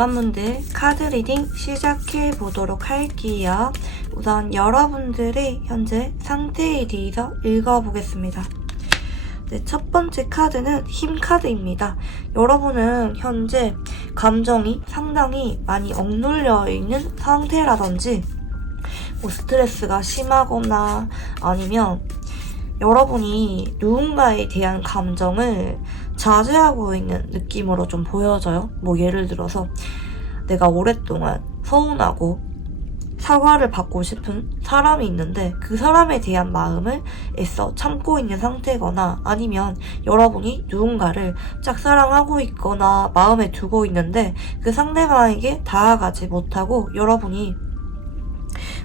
2번분들 카드 리딩 시작해 보도록 할게요. 우선 여러분들의 현재 상태에 대해서 읽어보겠습니다. 네, 첫 번째 카드는 힘 카드입니다. 여러분은 현재 감정이 상당히 많이 억눌려 있는 상태라든지 스트레스가 심하거나 아니면 여러분이 누군가에 대한 감정을 자제하고 있는 느낌으로 좀 보여져요. 예를 들어서 내가 오랫동안 서운하고 사과를 받고 싶은 사람이 있는데 그 사람에 대한 마음을 애써 참고 있는 상태거나 아니면 여러분이 누군가를 짝사랑하고 있거나 마음에 두고 있는데 그 상대방에게 다가가지 못하고 여러분이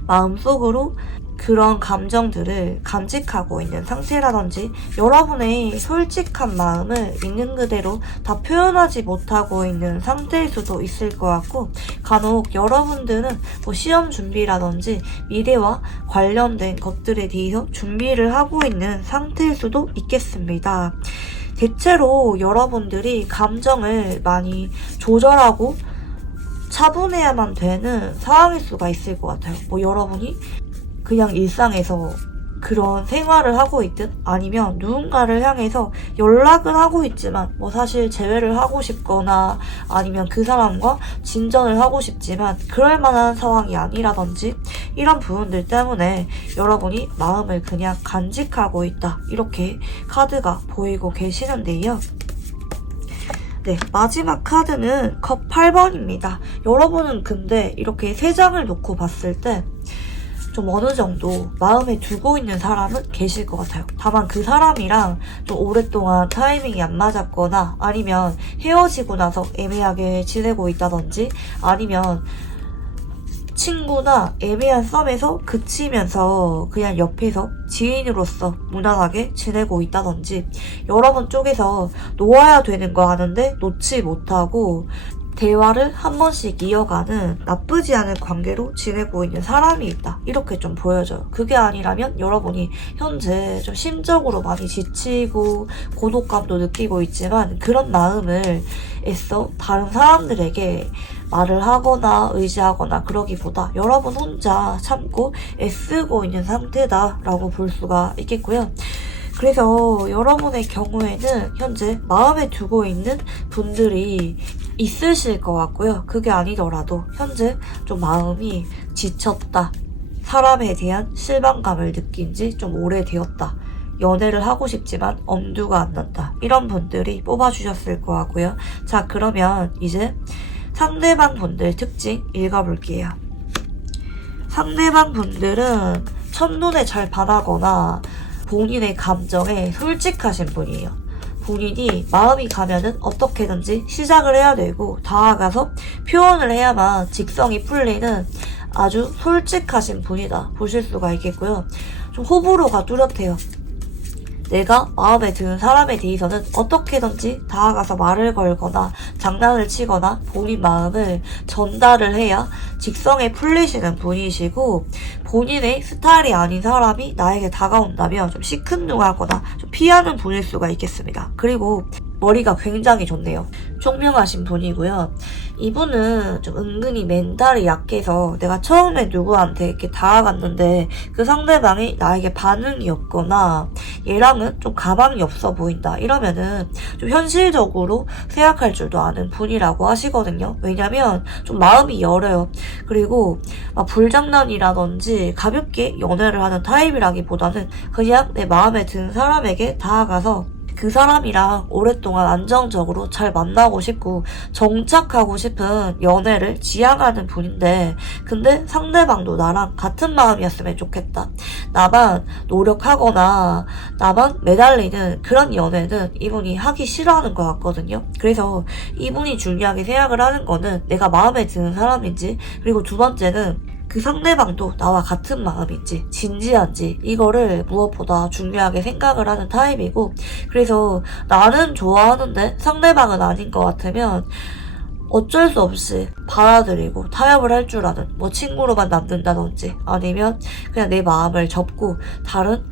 마음속으로 그런 감정들을 간직하고 있는 상태라든지 여러분의 솔직한 마음을 있는 그대로 다 표현하지 못하고 있는 상태일 수도 있을 것 같고 간혹 여러분들은 시험 준비라든지 미래와 관련된 것들에 대해서 준비를 하고 있는 상태일 수도 있겠습니다. 대체로 여러분들이 감정을 많이 조절하고 차분해야만 되는 상황일 수가 있을 것 같아요. 여러분이 그냥 일상에서 그런 생활을 하고 있든 아니면 누군가를 향해서 연락을 하고 있지만 사실 재회를 하고 싶거나 아니면 그 사람과 진전을 하고 싶지만 그럴 만한 상황이 아니라든지 이런 부분들 때문에 여러분이 마음을 그냥 간직하고 있다. 이렇게 카드가 보이고 계시는데요. 네, 마지막 카드는 컵 8번입니다. 여러분은 근데 이렇게 3장을 놓고 봤을 때 좀 어느 정도 마음에 두고 있는 사람은 계실 것 같아요. 다만 그 사람이랑 좀 오랫동안 타이밍이 안 맞았거나 아니면 헤어지고 나서 애매하게 지내고 있다든지 아니면 친구나 애매한 썸에서 그치면서 그냥 옆에서 지인으로서 무난하게 지내고 있다든지 여러분 쪽에서 놓아야 되는 거 아는데 놓지 못하고 대화를 한 번씩 이어가는 나쁘지 않은 관계로 지내고 있는 사람이 있다. 이렇게 좀 보여져요. 그게 아니라면 여러분이 현재 좀 심적으로 많이 지치고 고독감도 느끼고 있지만 그런 마음을 애써 다른 사람들에게 말을 하거나 의지하거나 그러기보다 여러분 혼자 참고 애쓰고 있는 상태다라고 볼 수가 있겠고요. 그래서 여러분의 경우에는 현재 마음에 두고 있는 분들이 있으실 것 같고요. 그게 아니더라도 현재 좀 마음이 지쳤다. 사람에 대한 실망감을 느낀 지 좀 오래되었다. 연애를 하고 싶지만 엄두가 안 난다. 이런 분들이 뽑아주셨을 것 같고요. 자, 그러면 이제 상대방 분들 특징 읽어볼게요. 상대방 분들은 첫눈에 잘 반하거나 본인의 감정에 솔직하신 분이에요. 본인이 마음이 가면은 어떻게든지 시작을 해야 되고 다가가서 표현을 해야만 직성이 풀리는 아주 솔직하신 분이다 보실 수가 있겠고요. 좀 호불호가 뚜렷해요. 내가 마음에 드는 사람에 대해서는 어떻게든지 다가가서 말을 걸거나 장난을 치거나 본인 마음을 전달을 해야 직성에 풀리시는 분이시고 본인의 스타일이 아닌 사람이 나에게 다가온다면 좀 시큰둥하거나 좀 피하는 분일 수가 있겠습니다. 그리고 머리가 굉장히 좋네요. 총명하신 분이고요. 이분은 좀 은근히 멘탈이 약해서 내가 처음에 누구한테 이렇게 다가갔는데 그 상대방이 나에게 반응이 없거나 얘랑은 좀 가망이 없어 보인다 이러면은 좀 현실적으로 생각할 줄도 아는 분이라고 하시거든요. 왜냐면 좀 마음이 열어요. 그리고 막 불장난이라든지 가볍게 연애를 하는 타입이라기보다는 그냥 내 마음에 드는 사람에게 다가가서 그 사람이랑 오랫동안 안정적으로 잘 만나고 싶고 정착하고 싶은 연애를 지향하는 분인데 근데 상대방도 나랑 같은 마음이었으면 좋겠다. 나만 노력하거나 나만 매달리는 그런 연애는 이분이 하기 싫어하는 것 같거든요. 그래서 이분이 중요하게 생각을 하는 거는 내가 마음에 드는 사람인지 그리고 두 번째는 그 상대방도 나와 같은 마음인지 진지한지 이거를 무엇보다 중요하게 생각을 하는 타입이고 그래서 나는 좋아하는데 상대방은 아닌 것 같으면 어쩔 수 없이 받아들이고 타협을 할 줄 아는 친구로만 남는다든지 아니면 그냥 내 마음을 접고 다른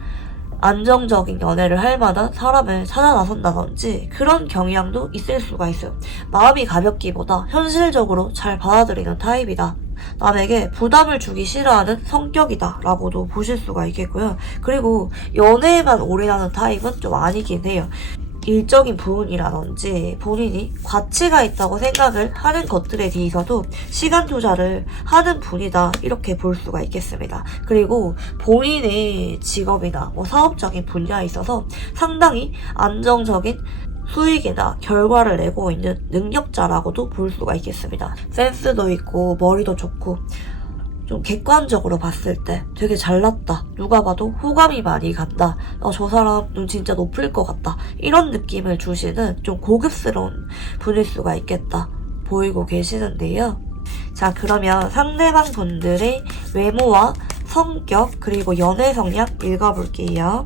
안정적인 연애를 할 만한 사람을 찾아 나선다든지 그런 경향도 있을 수가 있어요. 마음이 가볍기보다 현실적으로 잘 받아들이는 타입이다. 남에게 부담을 주기 싫어하는 성격이다 라고도 보실 수가 있겠고요. 그리고 연애에만 올인하는 타입은 좀 아니긴 해요. 일적인 부분이라든지 본인이 가치가 있다고 생각을 하는 것들에 대해서도 시간 투자를 하는 분이다 이렇게 볼 수가 있겠습니다. 그리고 본인의 직업이나 사업적인 분야에 있어서 상당히 안정적인 수익이나 결과를 내고 있는 능력자라고도 볼 수가 있겠습니다. 센스도 있고 머리도 좋고 좀 객관적으로 봤을 때 되게 잘났다. 누가 봐도 호감이 많이 간다. 저 사람 눈 진짜 높을 것 같다. 이런 느낌을 주시는 좀 고급스러운 분일 수가 있겠다. 보이고 계시는데요. 자, 그러면 상대방 분들의 외모와 성격 그리고 연애 성향 읽어볼게요.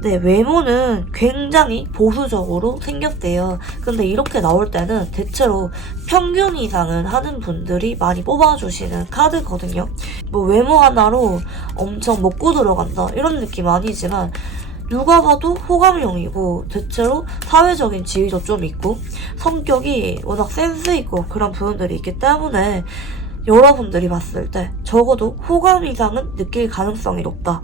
네, 외모는 굉장히 보수적으로 생겼대요. 근데 이렇게 나올 때는 대체로 평균 이상은 하는 분들이 많이 뽑아주시는 카드거든요. 외모 하나로 엄청 먹고 들어간다 이런 느낌 아니지만 누가 봐도 호감형이고 대체로 사회적인 지위도 좀 있고 성격이 워낙 센스 있고 그런 부분들이 있기 때문에 여러분들이 봤을 때 적어도 호감 이상은 느낄 가능성이 높다.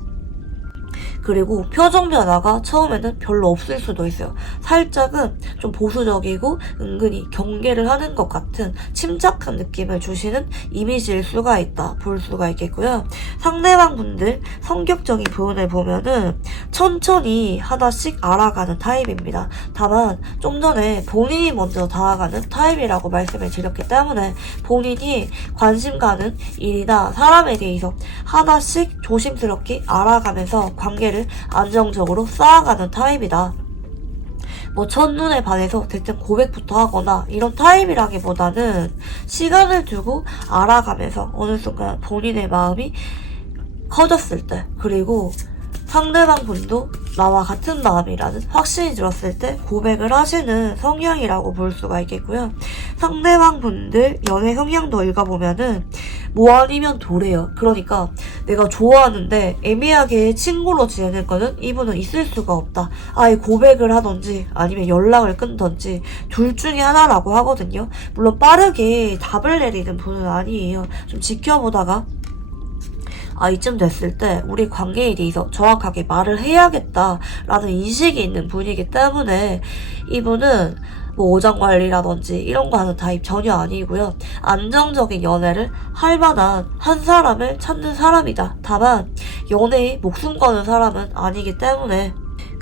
그리고 표정 변화가 처음에는 별로 없을 수도 있어요. 살짝은 좀 보수적이고 은근히 경계를 하는 것 같은 침착한 느낌을 주시는 이미지일 수가 있다. 볼 수가 있겠고요. 상대방 분들 성격적인 부분을 보면은 천천히 하나씩 알아가는 타입입니다. 다만 좀 전에 본인이 먼저 다가가는 타입이라고 말씀을 드렸기 때문에 본인이 관심 가는 일이나 사람에 대해서 하나씩 조심스럽게 알아가면서 관계를 안정적으로 쌓아가는 타입이다. 첫눈에 반해서 대뜸 고백부터 하거나 이런 타입이라기보다는 시간을 두고 알아가면서 어느 순간 본인의 마음이 커졌을 때 그리고 상대방 분도 나와 같은 마음이라는 확신이 들었을 때 고백을 하시는 성향이라고 볼 수가 있겠고요. 상대방 분들 연애 성향도 읽어보면은 아니면 도래요. 그러니까 내가 좋아하는데 애매하게 친구로 지내는 거는 이분은 있을 수가 없다. 아예 고백을 하던지 아니면 연락을 끊던지 둘 중에 하나라고 하거든요. 물론 빠르게 답을 내리는 분은 아니에요. 좀 지켜보다가 이쯤 됐을 때 우리 관계에 대해서 정확하게 말을 해야겠다라는 인식이 있는 분이기 때문에 이분은 오장관리라든지 이런 거 하는 타입 전혀 아니고요. 안정적인 연애를 할 만한 한 사람을 찾는 사람이다. 다만 연애에 목숨 거는 사람은 아니기 때문에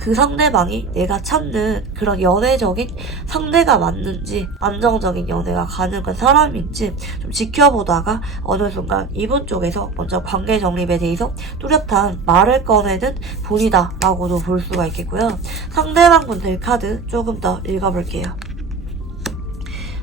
그 상대방이 내가 찾는 그런 연애적인 상대가 맞는지 안정적인 연애가 가능한 사람인지 좀 지켜보다가 어느 순간 이분 쪽에서 먼저 관계 정립에 대해서 뚜렷한 말을 꺼내는 분이다 라고도 볼 수가 있겠고요. 상대방 분들 카드 조금 더 읽어볼게요.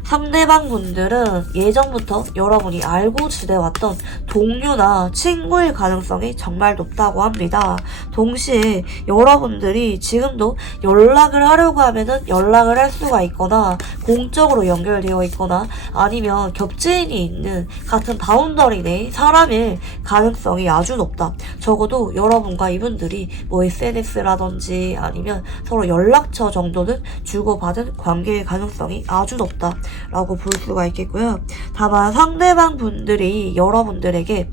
상대방 분들은 예전부터 여러분이 알고 지내왔던 동료나 친구일 가능성이 정말 높다고 합니다. 동시에 여러분들이 지금도 연락을 하려고 하면은 연락을 할 수가 있거나 공적으로 연결되어 있거나 아니면 겹지인이 있는 같은 바운더리 내 사람일 가능성이 아주 높다. 적어도 여러분과 이분들이 SNS라든지 아니면 서로 연락처 정도는 주고받은 관계일 가능성이 아주 높다. 라고 볼 수가 있겠고요. 다만 상대방 분들이 여러분들에게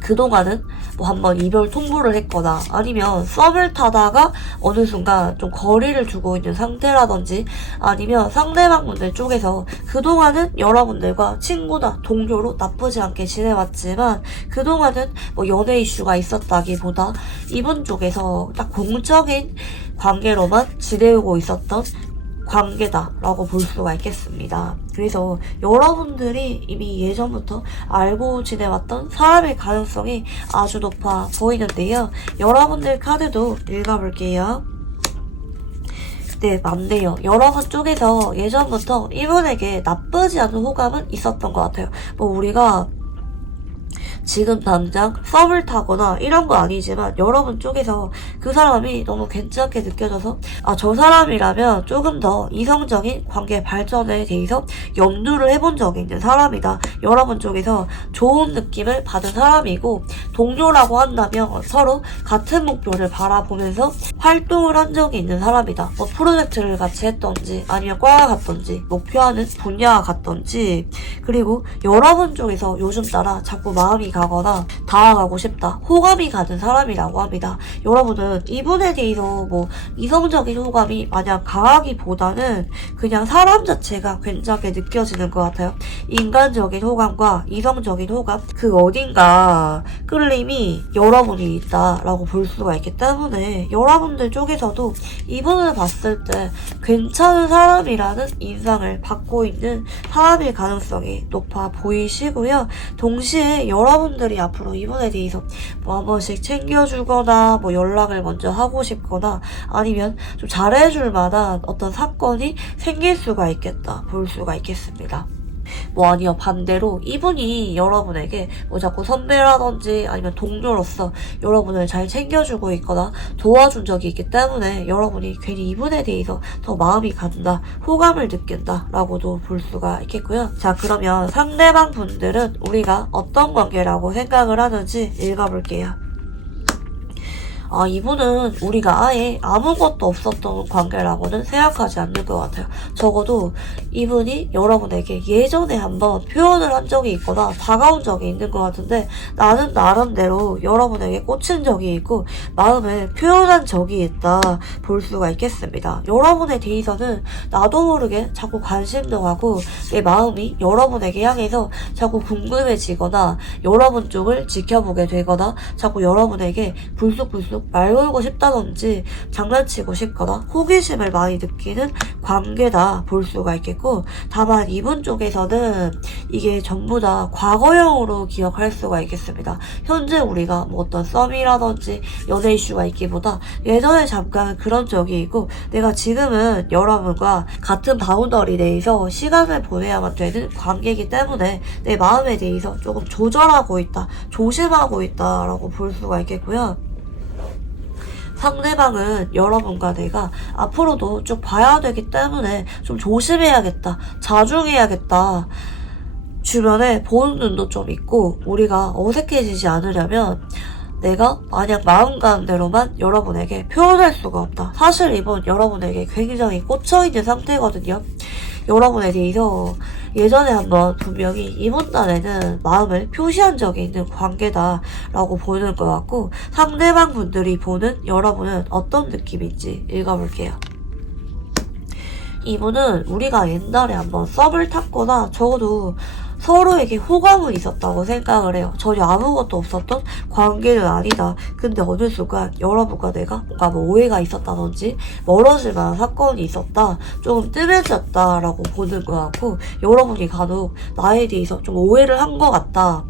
그동안은 한번 이별 통보를 했거나 아니면 썸을 타다가 어느 순간 좀 거리를 두고 있는 상태라든지 아니면 상대방 분들 쪽에서 그동안은 여러분들과 친구나 동료로 나쁘지 않게 지내왔지만 그동안은 연애 이슈가 있었다기보다 이분 쪽에서 딱 공적인 관계로만 지내고 있었던 관계다라고 볼 수가 있겠습니다. 그래서 여러분들이 이미 예전부터 알고 지내왔던 사람의 가능성이 아주 높아 보이는데요. 여러분들 카드도 읽어볼게요. 네, 맞네요. 여러분 쪽에서 예전부터 이분에게 나쁘지 않은 호감은 있었던 것 같아요. 우리가 지금 당장 썸을 타거나 이런 거 아니지만 여러분 쪽에서 그 사람이 너무 괜찮게 느껴져서 저 사람이라면 조금 더 이성적인 관계 발전에 대해서 염두를 해본 적이 있는 사람이다. 여러분 쪽에서 좋은 느낌을 받은 사람이고, 동료라고 한다면 서로 같은 목표를 바라보면서 활동을 한 적이 있는 사람이다. 뭐 프로젝트를 같이 했던지 아니면 과가 같던지 목표하는 분야가 같던지, 그리고 여러분 쪽에서 요즘 따라 자꾸 마음이 가거나 다가가고 싶다, 호감이 가는 사람이라고 합니다. 여러분은 이분에 대해서 뭐 이성적인 호감이 마냥 강하기보다는 그냥 사람 자체가 괜찮게 느껴지는 것 같아요. 인간적인 호감과 이성적인 호감, 그 어딘가 끌림이 여러분이 있다라고 볼 수가 있기 때문에 여러분들 쪽에서도 이분을 봤을 때 괜찮은 사람이라는 인상을 받고 있는 사람일 가능성이 높아 보이시고요. 동시에 여러분들이 앞으로 이분에 대해서 뭐 한 번씩 챙겨주거나 뭐 연락을 먼저 하고 싶거나 아니면 좀 잘해줄 만한 어떤 사건이 생길 수가 있겠다 볼 수가 있겠습니다. 뭐 아니요, 반대로 이분이 여러분에게 뭐 자꾸 선배라든지 아니면 동료로서 여러분을 잘 챙겨주고 있거나 도와준 적이 있기 때문에 여러분이 괜히 이분에 대해서 더 마음이 간다, 호감을 느낀다 라고도 볼 수가 있겠고요. 자, 그러면 상대방 분들은 우리가 어떤 관계라고 생각을 하는지 읽어볼게요. 이분은 우리가 아예 아무것도 없었던 관계라고는 생각하지 않는 것 같아요. 적어도 이분이 여러분에게 예전에 한번 표현을 한 적이 있거나 다가온 적이 있는 것 같은데, 나는 나름대로 여러분에게 꽂힌 적이 있고 마음을 표현한 적이 있다 볼 수가 있겠습니다. 여러분에 대해서는 나도 모르게 자꾸 관심도 가고 내 마음이 여러분에게 향해서 자꾸 궁금해지거나 여러분 쪽을 지켜보게 되거나 자꾸 여러분에게 불쑥불쑥 말 걸고 싶다든지 장난치고 싶거나 호기심을 많이 느끼는 관계다 볼 수가 있겠고, 다만 이분 쪽에서는 이게 전부 다 과거형으로 기억할 수가 있겠습니다. 현재 우리가 뭐 어떤 썸이라든지 연애 이슈가 있기보다 예전에 잠깐 그런 적이 있고 내가 지금은 여러분과 같은 바운더리 내에서 시간을 보내야만 되는 관계이기 때문에 내 마음에 대해서 조금 조절하고 있다, 조심하고 있다 라고 볼 수가 있겠고요. 상대방은 여러분과 내가 앞으로도 쭉 봐야 되기 때문에 좀 조심해야겠다, 자중해야겠다, 주변에 보는 눈도 좀 있고, 우리가 어색해지지 않으려면 내가 만약 마음 가는 대로만 여러분에게 표현할 수가 없다. 사실 이번 여러분에게 굉장히 꽂혀있는 상태거든요. 여러분에 대해서 예전에 한번 분명히 이번 달에는 마음을 표시한 적이 있는 관계다라고 보는 것 같고, 상대방 분들이 보는 여러분은 어떤 느낌인지 읽어볼게요. 이분은 우리가 옛날에 한번 썸을 탔거나 적어도 서로에게 호감은 있었다고 생각을 해요. 전혀 아무것도 없었던 관계는 아니다. 근데 어느 순간 여러분과 내가 뭔가 뭐 오해가 있었다든지 멀어질 만한 사건이 있었다, 조금 뜸해졌다라고 보는 것 같고, 여러분이 간혹 나에 대해서 좀 오해를 한 것 같다,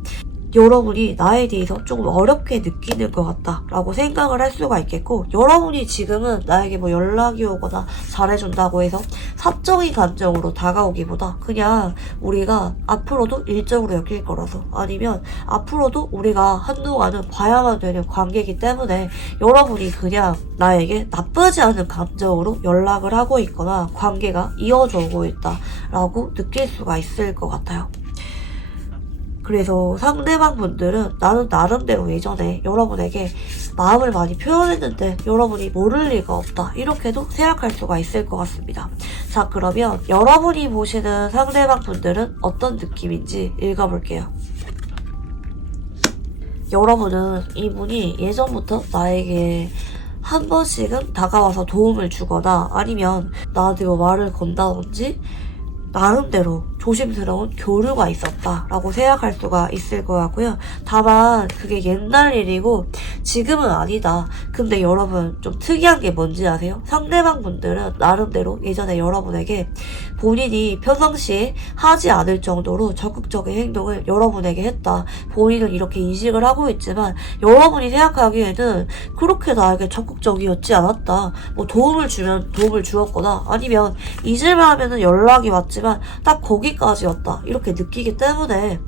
여러분이 나에 대해서 조금 어렵게 느끼는 것 같다 라고 생각을 할 수가 있겠고, 여러분이 지금은 나에게 뭐 연락이 오거나 잘해준다고 해서 사적인 감정으로 다가오기보다 그냥 우리가 앞으로도 일적으로 엮일 거라서, 아니면 앞으로도 우리가 한동안은 봐야만 되는 관계이기 때문에 여러분이 그냥 나에게 나쁘지 않은 감정으로 연락을 하고 있거나 관계가 이어져 오고 있다 라고 느낄 수가 있을 것 같아요. 그래서 상대방 분들은 나는 나름대로 예전에 여러분에게 마음을 많이 표현했는데 여러분이 모를 리가 없다, 이렇게도 생각할 수가 있을 것 같습니다. 자, 그러면 여러분이 보시는 상대방 분들은 어떤 느낌인지 읽어볼게요. 여러분은 이분이 예전부터 나에게 한 번씩은 다가와서 도움을 주거나 아니면 나한테 뭐 말을 건다든지 나름대로 조심스러운 교류가 있었다라고 생각할 수가 있을 것 같고요. 다만 그게 옛날 일이고 지금은 아니다. 근데 여러분 좀 특이한 게 뭔지 아세요? 상대방 분들은 나름대로 예전에 여러분에게 본인이 평상시에 하지 않을 정도로 적극적인 행동을 여러분에게 했다, 본인은 이렇게 인식을 하고 있지만 여러분이 생각하기에는 그렇게 나에게 적극적이었지 않았다, 뭐 도움을 주면 도움을 주었거나 아니면 잊을만 하면은 연락이 왔지만 딱 거기까지였다, 이렇게 느끼기 때문에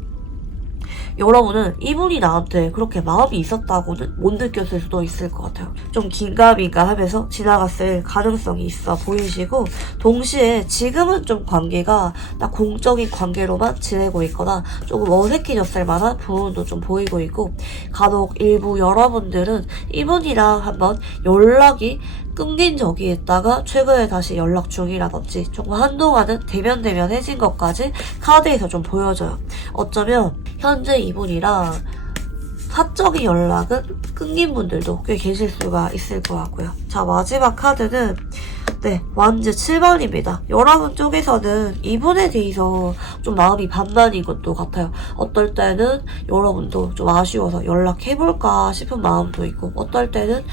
여러분은 이분이 나한테 그렇게 마음이 있었다고는 못 느꼈을 수도 있을 것 같아요. 좀 긴가민가 하면서 지나갔을 가능성이 있어 보이시고, 동시에 지금은 좀 관계가 딱 공적인 관계로만 지내고 있거나 조금 어색해졌을 만한 부분도 좀 보이고 있고, 간혹 일부 여러분들은 이분이랑 한번 연락이 끊긴 적이 있다가 최근에 다시 연락 중이라든지 조금 한동안은 대면대면해진 것까지 카드에서 좀 보여져요. 어쩌면 현재 이분이랑 사적인 연락은 끊긴 분들도 꽤 계실 수가 있을 것 같고요. 자, 마지막 카드는 완즈 7번입니다. 여러분 쪽에서는 이분에 대해서 좀 마음이 반반인 것도 같아요. 어떨 때는 여러분도 좀 아쉬워서 연락해볼까 싶은 마음도 있고, 어떨 때는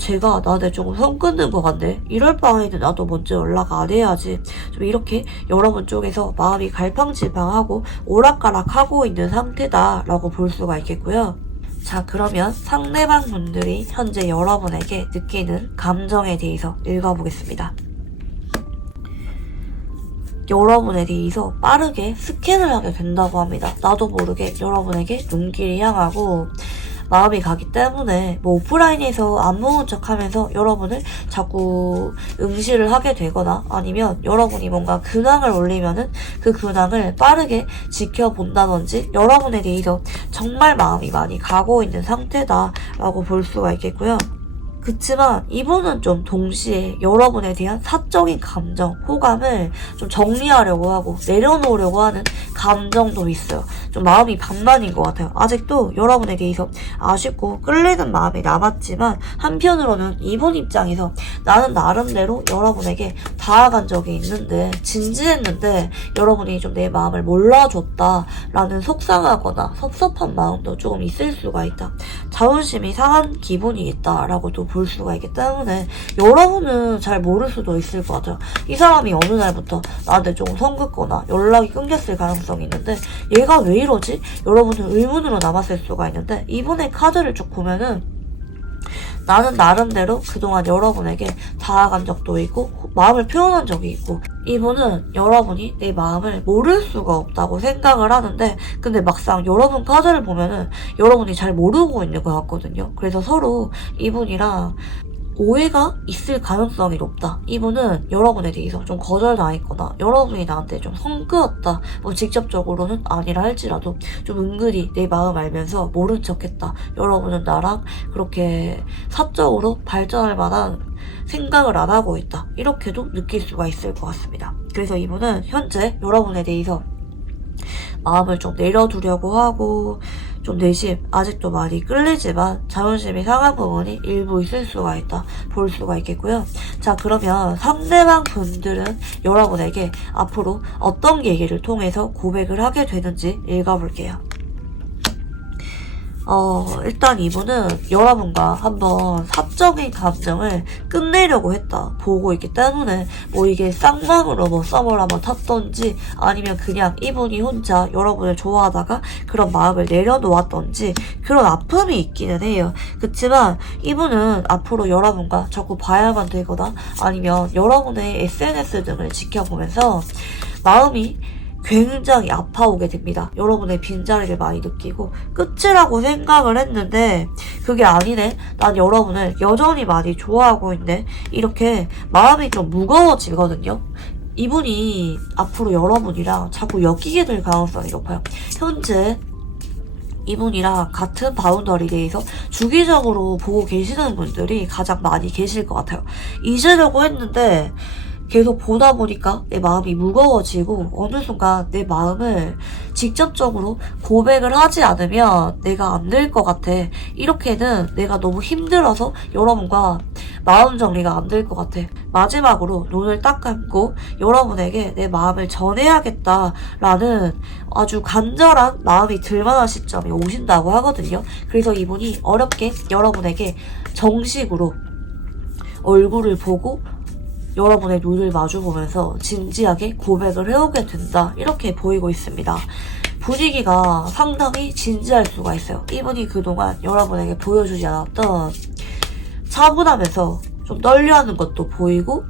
제가 나한테 조금 선 끊는 것 같네, 이럴 바에는 나도 먼저 연락 안 해야지, 좀 이렇게 여러분 쪽에서 마음이 갈팡질팡하고 오락가락하고 있는 상태다라고 볼 수가 있겠고요. 자, 그러면 상대방 분들이 현재 여러분에게 느끼는 감정에 대해서 읽어보겠습니다. 여러분에 대해서 빠르게 스캔을 하게 된다고 합니다. 나도 모르게 여러분에게 눈길이 향하고 마음이 가기 때문에 오프라인에서 안 모은 척 하면서 여러분을 자꾸 응시를 하게 되거나, 아니면 여러분이 뭔가 근황을 올리면은 그 근황을 빠르게 지켜본다든지 여러분에 대해서 정말 마음이 많이 가고 있는 상태다라고 볼 수가 있겠고요. 그치만 이분은 좀 동시에 여러분에 대한 사적인 감정, 호감을 좀 정리하려고 하고 내려놓으려고 하는 감정도 있어요. 좀 마음이 반반인 것 같아요. 아직도 여러분에 대해서 아쉽고 끌리는 마음이 남았지만, 한편으로는 이분 입장에서 나는 나름대로 여러분에게 다가간 적이 있는데, 진지했는데 여러분이 좀 내 마음을 몰라줬다라는 속상하거나 섭섭한 마음도 조금 있을 수가 있다. 자존심이 상한 기분이 있다라고도 볼 수가 있기 때문에 여러분은 잘 모를 수도 있을 것 같아요. 이 사람이 어느 날부터 나한테 조금 선 긋거나 연락이 끊겼을 가능성이 있는데, 얘가 왜 이러지? 여러분은 의문으로 남았을 수가 있는데, 이분의 카드를 쭉 보면은 나는 나름대로 그동안 여러분에게 다가간 적도 있고 마음을 표현한 적이 있고, 이분은 여러분이 내 마음을 모를 수가 없다고 생각을 하는데, 근데 막상 여러분 카드를 보면은 여러분이 잘 모르고 있는 것 같거든요. 그래서 서로 이분이랑 오해가 있을 가능성이 높다. 이분은 여러분에 대해서 좀 거절당했거나 여러분이 나한테 좀 성끄었다, 직접적으로는 아니라 할지라도 좀 은근히 내 마음 알면서 모른 척했다, 여러분은 나랑 그렇게 사적으로 발전할 만한 생각을 안 하고 있다, 이렇게도 느낄 수가 있을 것 같습니다. 그래서 이분은 현재 여러분에 대해서 마음을 좀 내려두려고 하고, 좀 내심 아직도 많이 끌리지만 자존심이 상한 부분이 일부 있을 수가 있다 볼 수가 있겠고요. 자, 그러면 상대방 분들은 여러분에게 앞으로 어떤 계기를 통해서 고백을 하게 되는지 읽어볼게요. 일단 이분은 여러분과 한번 사적인 감정을 끝내려고 했다 보고 있기 때문에, 이게 쌍방으로 썸을 한번 탔던지, 아니면 그냥 이분이 혼자 여러분을 좋아하다가 그런 마음을 내려놓았던지 그런 아픔이 있기는 해요. 그치만 이분은 앞으로 여러분과 자꾸 봐야만 되거나, 아니면 여러분의 SNS 등을 지켜보면서 마음이 굉장히 아파오게 됩니다. 여러분의 빈자리를 많이 느끼고 끝이라고 생각을 했는데 그게 아니네, 난 여러분을 여전히 많이 좋아하고 있네, 이렇게 마음이 좀 무거워지거든요. 이분이 앞으로 여러분이랑 자꾸 엮이게 될 가능성이 높아요. 현재 이분이랑 같은 바운더리 내에서 주기적으로 보고 계시는 분들이 가장 많이 계실 것 같아요. 잊으려고 했는데 계속 보다 보니까 내 마음이 무거워지고, 어느 순간 내 마음을 직접적으로 고백을 하지 않으면 내가 안 될 것 같아, 이렇게는 내가 너무 힘들어서 여러분과 마음 정리가 안 될 것 같아, 마지막으로 눈을 딱 감고 여러분에게 내 마음을 전해야겠다라는 아주 간절한 마음이 들만한 시점이 오신다고 하거든요. 그래서 이분이 어렵게 여러분에게 정식으로 얼굴을 보고 여러분의 눈을 마주보면서 진지하게 고백을 해오게 된다, 이렇게 보이고 있습니다. 분위기가 상당히 진지할 수가 있어요. 이분이 그동안 여러분에게 보여주지 않았던 차분하면서 좀 떨려하는 것도 보이고,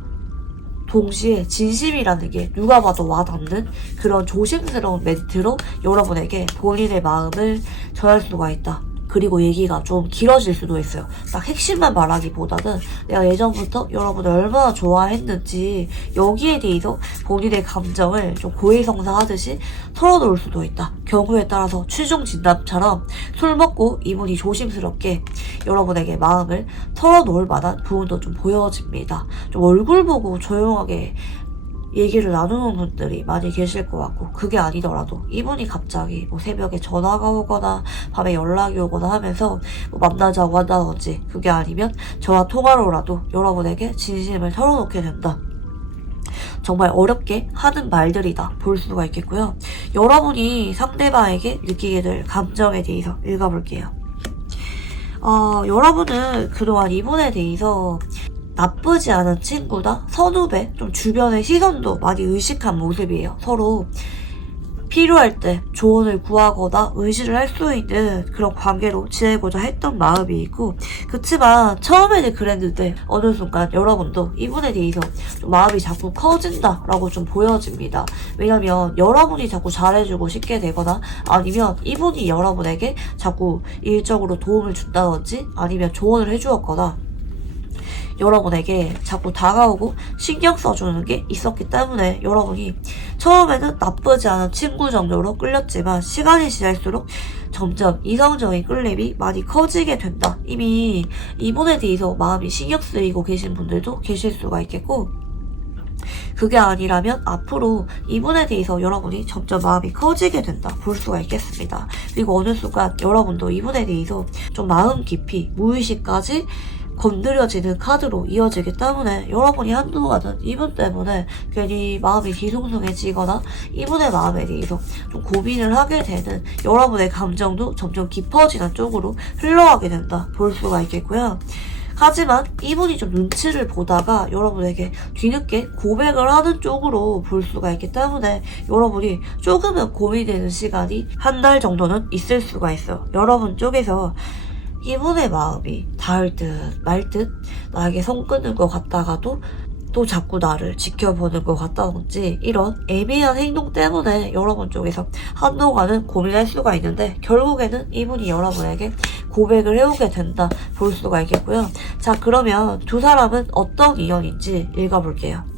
동시에 진심이라는 게 누가 봐도 와닿는 그런 조심스러운 멘트로 여러분에게 본인의 마음을 전할 수가 있다. 그리고 얘기가 좀 길어질 수도 있어요. 딱 핵심만 말하기보다는 내가 예전부터 여러분을 얼마나 좋아했는지 여기에 대해서 본인의 감정을 좀 고해성사하듯이 털어놓을 수도 있다. 경우에 따라서 최종 진담처럼 술 먹고 이분이 조심스럽게 여러분에게 마음을 털어놓을 만한 부분도 좀 보여집니다. 좀 얼굴 보고 조용하게 얘기를 나누는 분들이 많이 계실 것 같고, 그게 아니더라도 이분이 갑자기 뭐 새벽에 전화가 오거나 밤에 연락이 오거나 하면서 뭐 만나자고 한다든지, 그게 아니면 전화 통화로라도 여러분에게 진심을 털어놓게 된다. 정말 어렵게 하는 말들이다 볼 수가 있겠고요. 여러분이 상대방에게 느끼게 될 감정에 대해서 읽어볼게요. 여러분은 그동안 이분에 대해서 나쁘지 않은 친구다, 선후배, 좀 주변의 시선도 많이 의식한 모습이에요. 서로 필요할 때 조언을 구하거나 의지를 할 수 있는 그런 관계로 지내고자 했던 마음이 있고, 그치만 처음에는 그랬는데 어느 순간 여러분도 이분에 대해서 좀 마음이 자꾸 커진다라고 좀 보여집니다. 왜냐면 여러분이 자꾸 잘해주고 싶게 되거나, 아니면 이분이 여러분에게 자꾸 일적으로 도움을 준다든지 아니면 조언을 해주었거나 여러분에게 자꾸 다가오고 신경 써주는 게 있었기 때문에 여러분이 처음에는 나쁘지 않은 친구 정도로 끌렸지만 시간이 지날수록 점점 이성적인 끌림이 많이 커지게 된다. 이미 이분에 대해서 마음이 신경 쓰이고 계신 분들도 계실 수가 있겠고, 그게 아니라면 앞으로 이분에 대해서 여러분이 점점 마음이 커지게 된다 볼 수가 있겠습니다. 그리고 어느 순간 여러분도 이분에 대해서 좀 마음 깊이 무의식까지 건드려지는 카드로 이어지기 때문에 여러분이 한동안은 이분 때문에 괜히 마음이 뒤숭숭해지거나 이분의 마음에 대해서 좀 고민을 하게 되는, 여러분의 감정도 점점 깊어지는 쪽으로 흘러가게 된다 볼 수가 있겠고요. 하지만 이분이 좀 눈치를 보다가 여러분에게 뒤늦게 고백을 하는 쪽으로 볼 수가 있기 때문에 여러분이 조금은 고민되는 시간이 한 달 정도는 있을 수가 있어요. 여러분 쪽에서 이분의 마음이 닿을 듯 말 듯 나에게 손 끄는 것 같다가도 또 자꾸 나를 지켜보는 것 같다든지, 이런 애매한 행동 때문에 여러분 쪽에서 한동안은 고민할 수가 있는데 결국에는 이분이 여러분에게 고백을 해오게 된다 볼 수가 있겠고요. 자, 그러면 두 사람은 어떤 인연인지 읽어볼게요.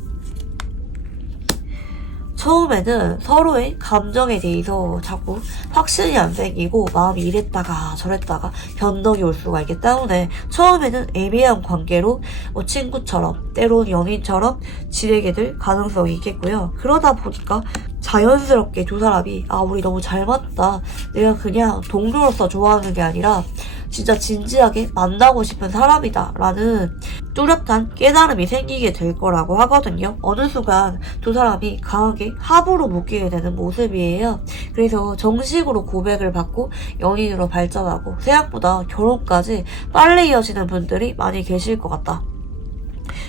처음에는 서로의 감정에 대해서 자꾸 확신이 안 생기고 마음이 이랬다가 저랬다가 변덕이 올 수가 있기 때문에 처음에는 애매한 관계로 뭐 친구처럼 때로는 연인처럼 지내게 될 가능성이 있겠고요. 그러다 보니까 자연스럽게 두 사람이 우리 너무 잘 맞다, 내가 그냥 동료로서 좋아하는 게 아니라 진짜 진지하게 만나고 싶은 사람이다 라는 뚜렷한 깨달음이 생기게 될 거라고 하거든요. 어느 순간 두 사람이 강하게 합으로 묶이게 되는 모습이에요. 그래서 정식으로 고백을 받고 연인으로 발전하고 생각보다 결혼까지 빨리 이어지는 분들이 많이 계실 것 같다.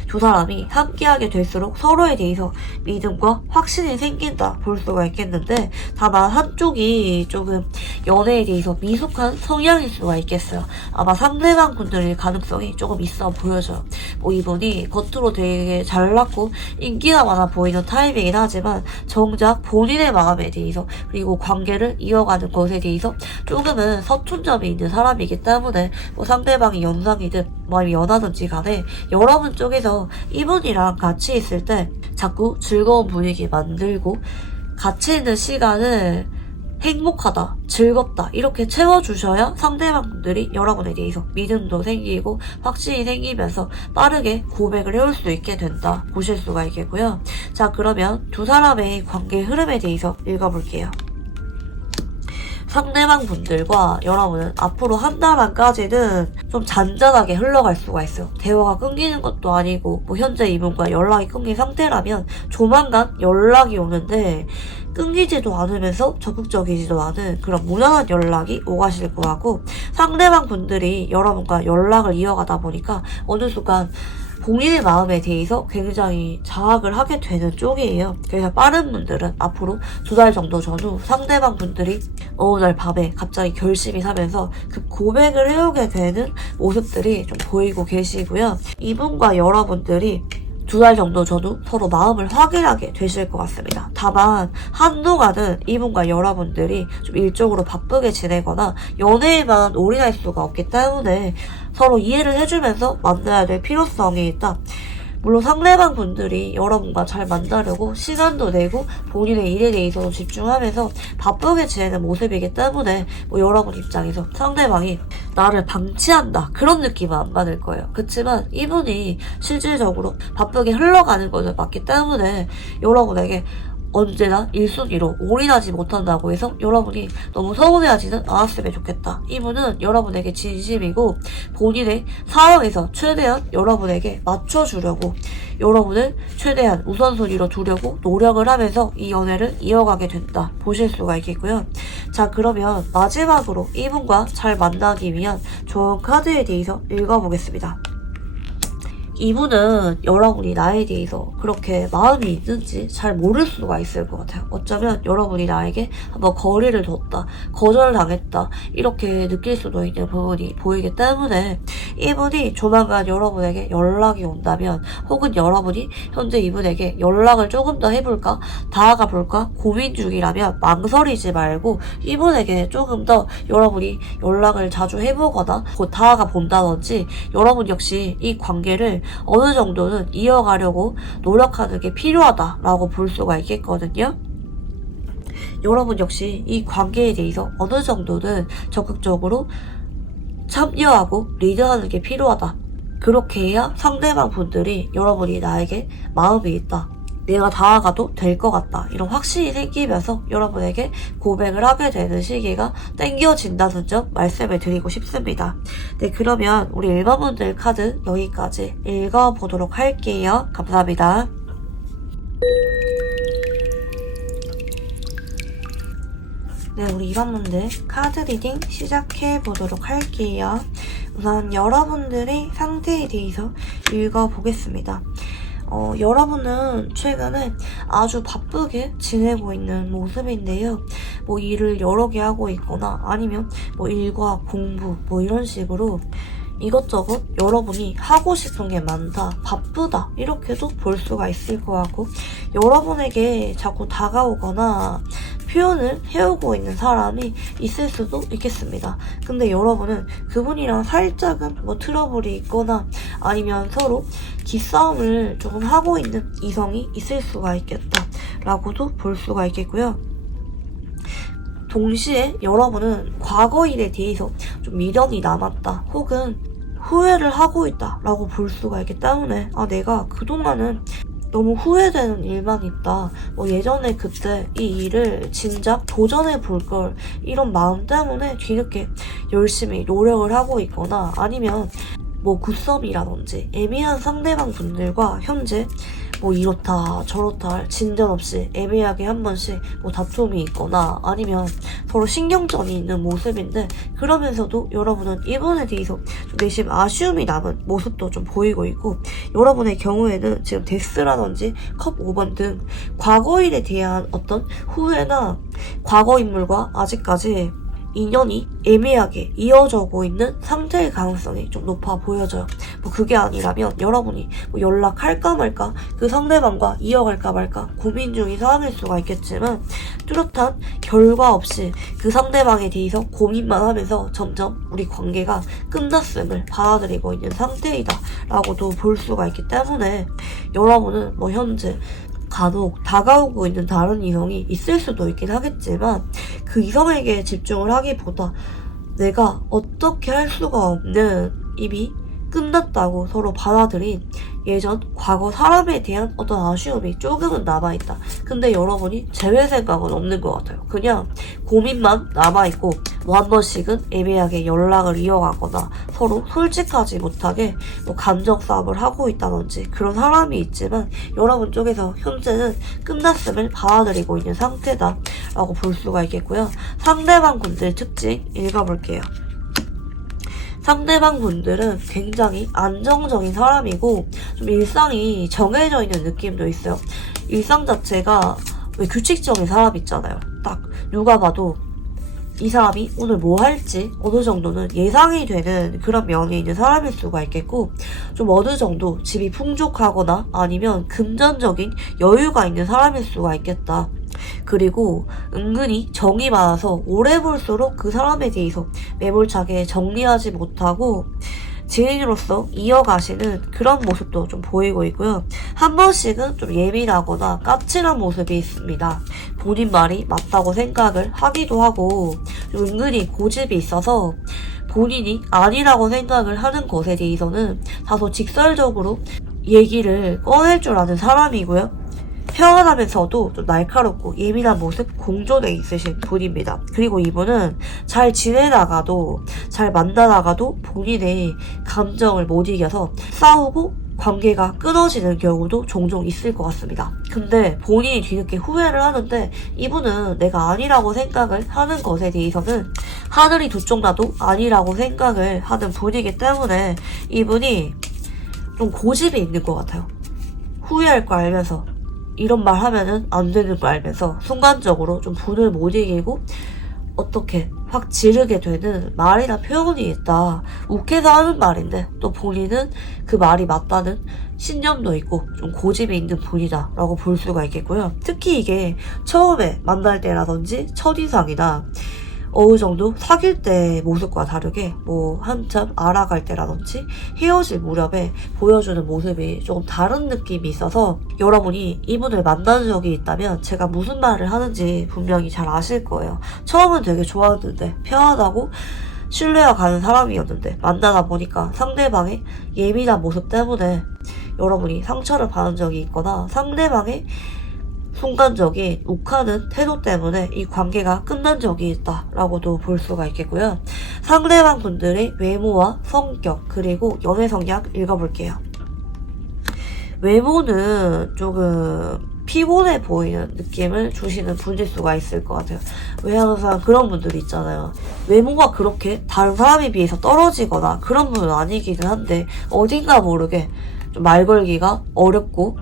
두 사람이 함께하게 될수록 서로에 대해서 믿음과 확신이 생긴다 볼 수가 있겠는데, 다만 한쪽이 조금 연애에 대해서 미숙한 성향일 수가 있겠어요. 아마 상대방 분들일 가능성이 조금 있어 보여져요. 뭐 이분이 겉으로 되게 잘났고 인기가 많아 보이는 타입이긴 하지만 정작 본인의 마음에 대해서 그리고 관계를 이어가는 것에 대해서 조금은 서툰 점이 있는 사람이기 때문에 뭐 상대방이 연상이든 마음이 연하든지 간에 여러분 쪽에서 이분이랑 같이 있을 때 자꾸 즐거운 분위기 만들고 같이 있는 시간을 행복하다, 즐겁다 이렇게 채워주셔야 상대방분들이 여러분에 대해서 믿음도 생기고 확신이 생기면서 빠르게 고백을 해올 수 있게 된다 보실 수가 있겠고요. 자, 그러면 두 사람의 관계 흐름에 대해서 읽어볼게요. 상대방 분들과 여러분은 앞으로 한 달 안까지는 좀 잔잔하게 흘러갈 수가 있어요. 대화가 끊기는 것도 아니고 뭐 현재 이분과 연락이 끊긴 상태라면 조만간 연락이 오는데 끊기지도 않으면서 적극적이지도 않은 그런 무난한 연락이 오가실 것 같고, 상대방 분들이 여러분과 연락을 이어가다 보니까 어느 순간 본인의 마음에 대해서 굉장히 자학을 하게 되는 쪽이에요. 그래서 빠른 분들은 앞으로 2달 정도 전후 상대방 분들이 어느 날 밤에 갑자기 결심이 사면서 그 고백을 해오게 되는 모습들이 좀 보이고 계시고요. 이분과 여러분들이 2달 정도 저도 서로 마음을 확인하게 되실 것 같습니다. 다만 한동안은 이분과 여러분들이 좀 일적으로 바쁘게 지내거나 연애에만 올인할 수가 없기 때문에 서로 이해를 해주면서 만나야 될 필요성이 있다. 물론 상대방 분들이 여러분과 잘 만나려고 시간도 내고 본인의 일에 대해서도 집중하면서 바쁘게 지내는 모습이기 때문에 여러분 입장에서 상대방이 나를 방치한다 그런 느낌은 안 받을 거예요. 그렇지만 이분이 실질적으로 바쁘게 흘러가는 것은 맞기 때문에 여러분에게 언제나 1순위로 올인하지 못한다고 해서 여러분이 너무 서운해하지는 않았으면 좋겠다. 이분은 여러분에게 진심이고 본인의 상황에서 최대한 여러분에게 맞춰주려고 여러분을 최대한 우선순위로 두려고 노력을 하면서 이 연애를 이어가게 된다. 보실 수가 있겠고요. 자, 그러면 마지막으로 이분과 잘 만나기 위한 좋은 카드에 대해서 읽어보겠습니다. 이분은 여러분이 나에 대해서 그렇게 마음이 있는지 잘 모를 수가 있을 것 같아요. 어쩌면 여러분이 나에게 한번 거리를 뒀다, 거절당했다 이렇게 느낄 수도 있는 부분이 보이기 때문에 이분이 조만간 여러분에게 연락이 온다면 혹은 여러분이 현재 이분에게 연락을 조금 더 해볼까, 다가가 볼까 고민 중이라면 망설이지 말고 이분에게 조금 더 여러분이 연락을 자주 해보거나 곧 다가가 본다든지 여러분 역시 이 관계를 어느 정도는 이어가려고 노력하는 게 필요하다라고 볼 수가 있겠거든요. 여러분 역시 이 관계에 대해서 어느 정도는 적극적으로 참여하고 리드하는 게 필요하다. 그렇게 해야 상대방 분들이 여러분이 나에게 마음이 있다, 내가 다가가도 될 것 같다 이런 확신이 생기면서 여러분에게 고백을 하게 되는 시기가 땡겨진다는 점 말씀을 드리고 싶습니다. 네, 그러면 우리 1번분들 카드 여기까지 읽어보도록 할게요. 감사합니다. 네, 우리 2번분들 카드 리딩 시작해보도록 할게요. 우선 여러분들의 상태에 대해서 읽어보겠습니다. 여러분은 최근에 아주 바쁘게 지내고 있는 모습인데요. 일을 여러 개 하고 있거나 아니면 일과 공부 이런 식으로 이것저것 여러분이 하고 싶은 게 많다, 바쁘다 이렇게도 볼 수가 있을 것 같고 여러분에게 자꾸 다가오거나 표현을 해오고 있는 사람이 있을 수도 있겠습니다. 근데 여러분은 그분이랑 살짝은 트러블이 있거나 아니면 서로 기싸움을 조금 하고 있는 이성이 있을 수가 있겠다 라고도 볼 수가 있겠고요. 동시에 여러분은 과거 일에 대해서 좀 미련이 남았다 혹은 후회를 하고 있다 라고 볼 수가 있기 때문에 내가 그동안은 너무 후회되는 일만 있다. 예전에 그때 이 일을 진작 도전해 볼 걸 이런 마음 때문에 뒤늦게 열심히 노력을 하고 있거나 아니면 굿썸이라든지 애매한 상대방 분들과 현재 이렇다 저렇다 할 진전 없이 애매하게 한 번씩 다툼이 있거나 아니면 서로 신경전이 있는 모습인데 그러면서도 여러분은 이분에 대해서 내심 아쉬움이 남은 모습도 좀 보이고 있고 여러분의 경우에는 지금 데스라든지 컵 5번 등 과거 일에 대한 어떤 후회나 과거 인물과 아직까지 인연이 애매하게 이어져고 있는 상태의 가능성이 좀 높아 보여져요. 그게 아니라면 여러분이 연락할까 말까 그 상대방과 이어갈까 말까 고민 중인 상황일 수가 있겠지만 뚜렷한 결과 없이 그 상대방에 대해서 고민만 하면서 점점 우리 관계가 끝났음을 받아들이고 있는 상태이다 라고도 볼 수가 있기 때문에 여러분은 현재 간혹 다가오고 있는 다른 이성이 있을 수도 있긴 하겠지만 그 이성에게 집중을 하기보다 내가 어떻게 할 수가 없는 이미 끝났다고 서로 받아들인 예전 과거 사람에 대한 어떤 아쉬움이 조금은 남아있다. 근데 여러분이 제외 생각은 없는 것 같아요. 그냥 고민만 남아있고 한 번씩은 애매하게 연락을 이어가거나 서로 솔직하지 못하게 감정 싸움을 하고 있다든지 그런 사람이 있지만 여러분 쪽에서 현재는 끝났음을 받아들이고 있는 상태다 라고 볼 수가 있겠고요. 상대방 분들 특징 읽어볼게요. 상대방 분들은 굉장히 안정적인 사람이고 좀 일상이 정해져 있는 느낌도 있어요. 일상 자체가 왜 규칙적인 사람 있잖아요. 딱 누가 봐도 이 사람이 오늘 뭐 할지 어느 정도는 예상이 되는 그런 면이 있는 사람일 수가 있겠고, 좀 어느 정도 집이 풍족하거나 아니면 금전적인 여유가 있는 사람일 수가 있겠다. 그리고 은근히 정이 많아서 오래 볼수록 그 사람에 대해서 매몰차게 정리하지 못하고 지인으로서 이어가시는 그런 모습도 좀 보이고 있고요. 한 번씩은 좀 예민하거나 까칠한 모습이 있습니다. 본인 말이 맞다고 생각을 하기도 하고 좀 은근히 고집이 있어서 본인이 아니라고 생각을 하는 것에 대해서는 다소 직설적으로 얘기를 꺼낼 줄 아는 사람이고요. 평안하면서도 좀 날카롭고 예민한 모습 공존해 있으신 분입니다. 그리고 이분은 잘 지내다가도 잘 만나다가도 본인의 감정을 못 이겨서 싸우고 관계가 끊어지는 경우도 종종 있을 것 같습니다. 근데 본인이 뒤늦게 후회를 하는데 이분은 내가 아니라고 생각을 하는 것에 대해서는 하늘이 두 쪽 나도 아니라고 생각을 하는 분이기 때문에 이분이 좀 고집이 있는 것 같아요. 후회할 거 알면서 이런 말 하면은 안 되는 거 알면서 순간적으로 좀 분을 못 이기고 어떻게 확 지르게 되는 말이나 표현이 있다. 욱해서 하는 말인데 또 본인은 그 말이 맞다는 신념도 있고 좀 고집이 있는 분이다 라고 볼 수가 있겠고요. 특히 이게 처음에 만날 때라든지 첫인상이나 어느 정도 사귈 때 모습과 다르게 뭐 한참 알아갈 때라든지 헤어질 무렵에 보여주는 모습이 조금 다른 느낌이 있어서 여러분이 이분을 만난 적이 있다면 제가 무슨 말을 하는지 분명히 잘 아실 거예요. 처음은 되게 좋았는데 편하다고 신뢰가 가는 사람이었는데 만나다 보니까 상대방의 예민한 모습 때문에 여러분이 상처를 받은 적이 있거나 상대방의 순간적인 욱하는 태도 때문에 이 관계가 끝난 적이 있다라고도 볼 수가 있겠고요. 상대방 분들의 외모와 성격 그리고 연애 성향 읽어볼게요. 외모는 조금 피곤해 보이는 느낌을 주시는 분일 수가 있을 것 같아요. 왜 항상 그런 분들이 있잖아요. 외모가 그렇게 다른 사람에 비해서 떨어지거나 그런 분은 아니기는 한데 어딘가 모르게 좀 말 걸기가 어렵고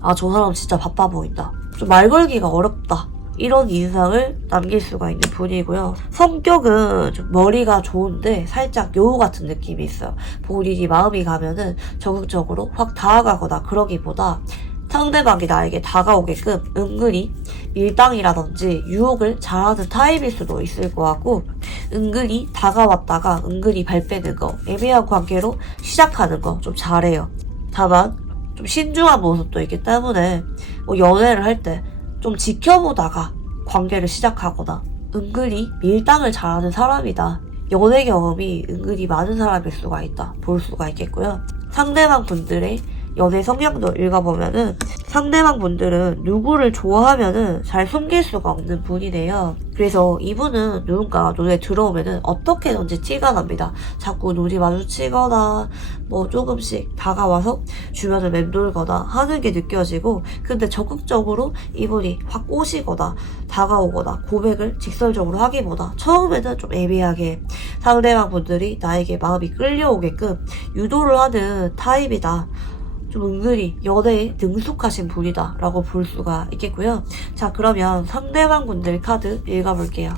아, 저 사람 진짜 바빠 보인다. 좀 말 걸기가 어렵다. 이런 인상을 남길 수가 있는 분이고요. 성격은 좀 머리가 좋은데 살짝 여우 같은 느낌이 있어요. 본인이 마음이 가면은 적극적으로 확 다가가거나 그러기보다 상대방이 나에게 다가오게끔 은근히 밀당이라든지 유혹을 잘하는 타입일 수도 있을 것 같고 은근히 다가왔다가 은근히 발 빼는 거, 애매한 관계로 시작하는 거 좀 잘해요. 다만 좀 신중한 모습도 있기 때문에 뭐 연애를 할 때 좀 지켜보다가 관계를 시작하거나 은근히 밀당을 잘하는 사람이다. 연애 경험이 은근히 많은 사람일 수가 있다. 볼 수가 있겠고요. 상대방 분들의 연애 성향도 읽어보면은 상대방 분들은 누구를 좋아하면은 잘 숨길 수가 없는 분이네요. 그래서 이분은 누군가가 눈에 들어오면은 어떻게든지 티가 납니다. 자꾸 눈이 마주치거나 뭐 조금씩 다가와서 주변을 맴돌거나 하는 게 느껴지고 근데 적극적으로 이분이 확 꼬시거나 다가오거나 고백을 직설적으로 하기보다 처음에는 좀 애매하게 상대방 분들이 나에게 마음이 끌려오게끔 유도를 하는 타입이다. 좀 은근히 연애에 능숙하신 분이다 라고 볼 수가 있겠고요. 자, 그러면 상대방 분들 카드 읽어볼게요.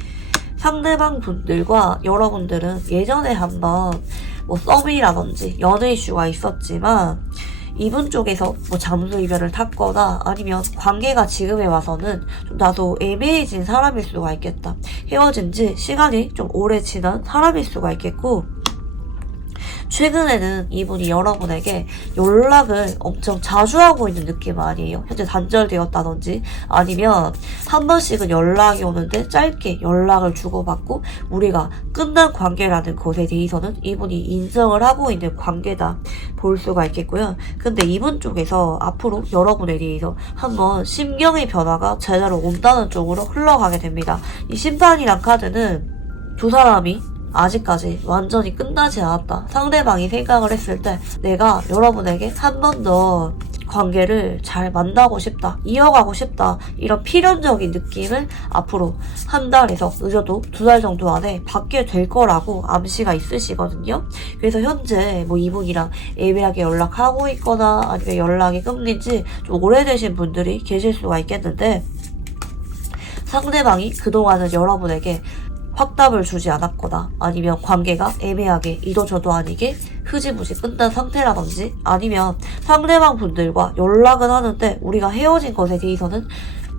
상대방 분들과 여러분들은 예전에 한번 뭐 썸이라든지 연애 이슈가 있었지만 이분 쪽에서 뭐 잠수 이별을 탔거나 아니면 관계가 지금에 와서는 좀 나도 애매해진 사람일 수가 있겠다. 헤어진 지 시간이 좀 오래 지난 사람일 수가 있겠고 최근에는 이분이 여러분에게 연락을 엄청 자주 하고 있는 느낌 아니에요? 현재 단절되었다든지 아니면 한 번씩은 연락이 오는데 짧게 연락을 주고받고 우리가 끝난 관계라는 것에 대해서는 이분이 인정을 하고 있는 관계다 볼 수가 있겠고요. 근데 이분 쪽에서 앞으로 여러분에 대해서 한번 심경의 변화가 제대로 온다는 쪽으로 흘러가게 됩니다. 이 심판이란 카드는 두 사람이 아직까지 완전히 끝나지 않았다. 상대방이 생각을 했을 때 내가 여러분에게 한 번 더 관계를 잘 만나고 싶다. 이어가고 싶다. 이런 필연적인 느낌을 앞으로 한 달에서 늦어도 2달 정도 안에 받게 될 거라고 암시가 있으시거든요. 그래서 현재 뭐 이분이랑 애매하게 연락하고 있거나 아니면 연락이 끊긴 지 좀 오래되신 분들이 계실 수가 있겠는데 상대방이 그동안은 여러분에게 확답을 주지 않았거나 아니면 관계가 애매하게 이도저도 아니게 흐지부지 끝난 상태라든지 아니면 상대방 분들과 연락은 하는데 우리가 헤어진 것에 대해서는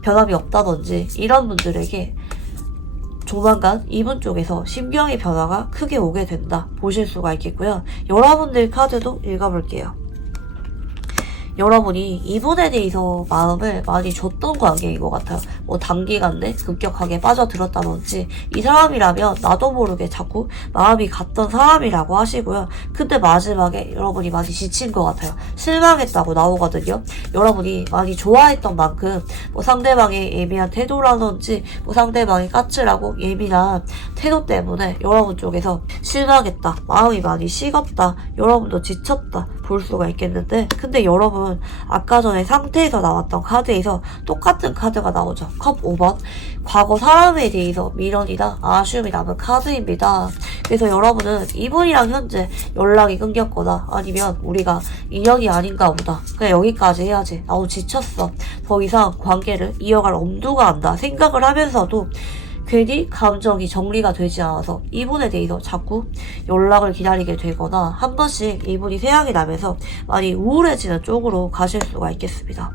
변함이 없다든지 이런 분들에게 조만간 이분 쪽에서 심경의 변화가 크게 오게 된다 보실 수가 있겠고요. 여러분들 카드도 읽어볼게요. 여러분이 이분에 대해서 마음을 많이 줬던 관계인 것 같아요. 뭐 단기간 내 급격하게 빠져들었다든지 이 사람이라면 나도 모르게 자꾸 마음이 갔던 사람이라고 하시고요. 근데 마지막에 여러분이 많이 지친 것 같아요. 실망했다고 나오거든요. 여러분이 많이 좋아했던 만큼 뭐 상대방의 예민한 태도라든지 뭐 상대방이 까칠하고 예민한 태도 때문에 여러분 쪽에서 실망했다, 마음이 많이 식었다, 여러분도 지쳤다 볼 수가 있겠는데, 근데 여러분 아까 전에 상태에서 나왔던 카드에서 똑같은 카드가 나오죠. 컵 5번. 과거 사람에 대해서 미련이나 아쉬움이 남은 카드입니다. 그래서 여러분은 이분이랑 현재 연락이 끊겼거나 아니면 우리가 인연이 아닌가 보다, 그냥 여기까지 해야지, 나도 지쳤어, 더 이상 관계를 이어갈 엄두가 안 나 생각을 하면서도 괜히 감정이 정리가 되지 않아서 이분에 대해서 자꾸 연락을 기다리게 되거나 한 번씩 이분이 생각이 나면서 많이 우울해지는 쪽으로 가실 수가 있겠습니다.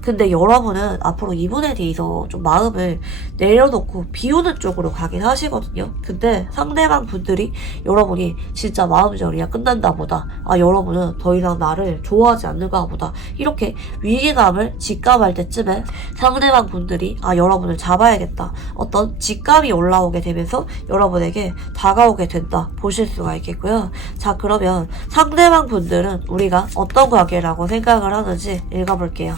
근데 여러분은 앞으로 이분에 대해서 좀 마음을 내려놓고 비우는 쪽으로 가긴 하시거든요. 근데 상대방 분들이 여러분이 진짜 마음정리가 끝난다 보다, 아 여러분은 더 이상 나를 좋아하지 않는가 보다, 이렇게 위기감을 직감할 때쯤에 상대방 분들이 아 여러분을 잡아야겠다, 어떤 직감이 올라오게 되면서 여러분에게 다가오게 된다 보실 수가 있겠고요. 자, 그러면 상대방 분들은 우리가 어떤 관계라고 생각을 하는지 읽어볼게요.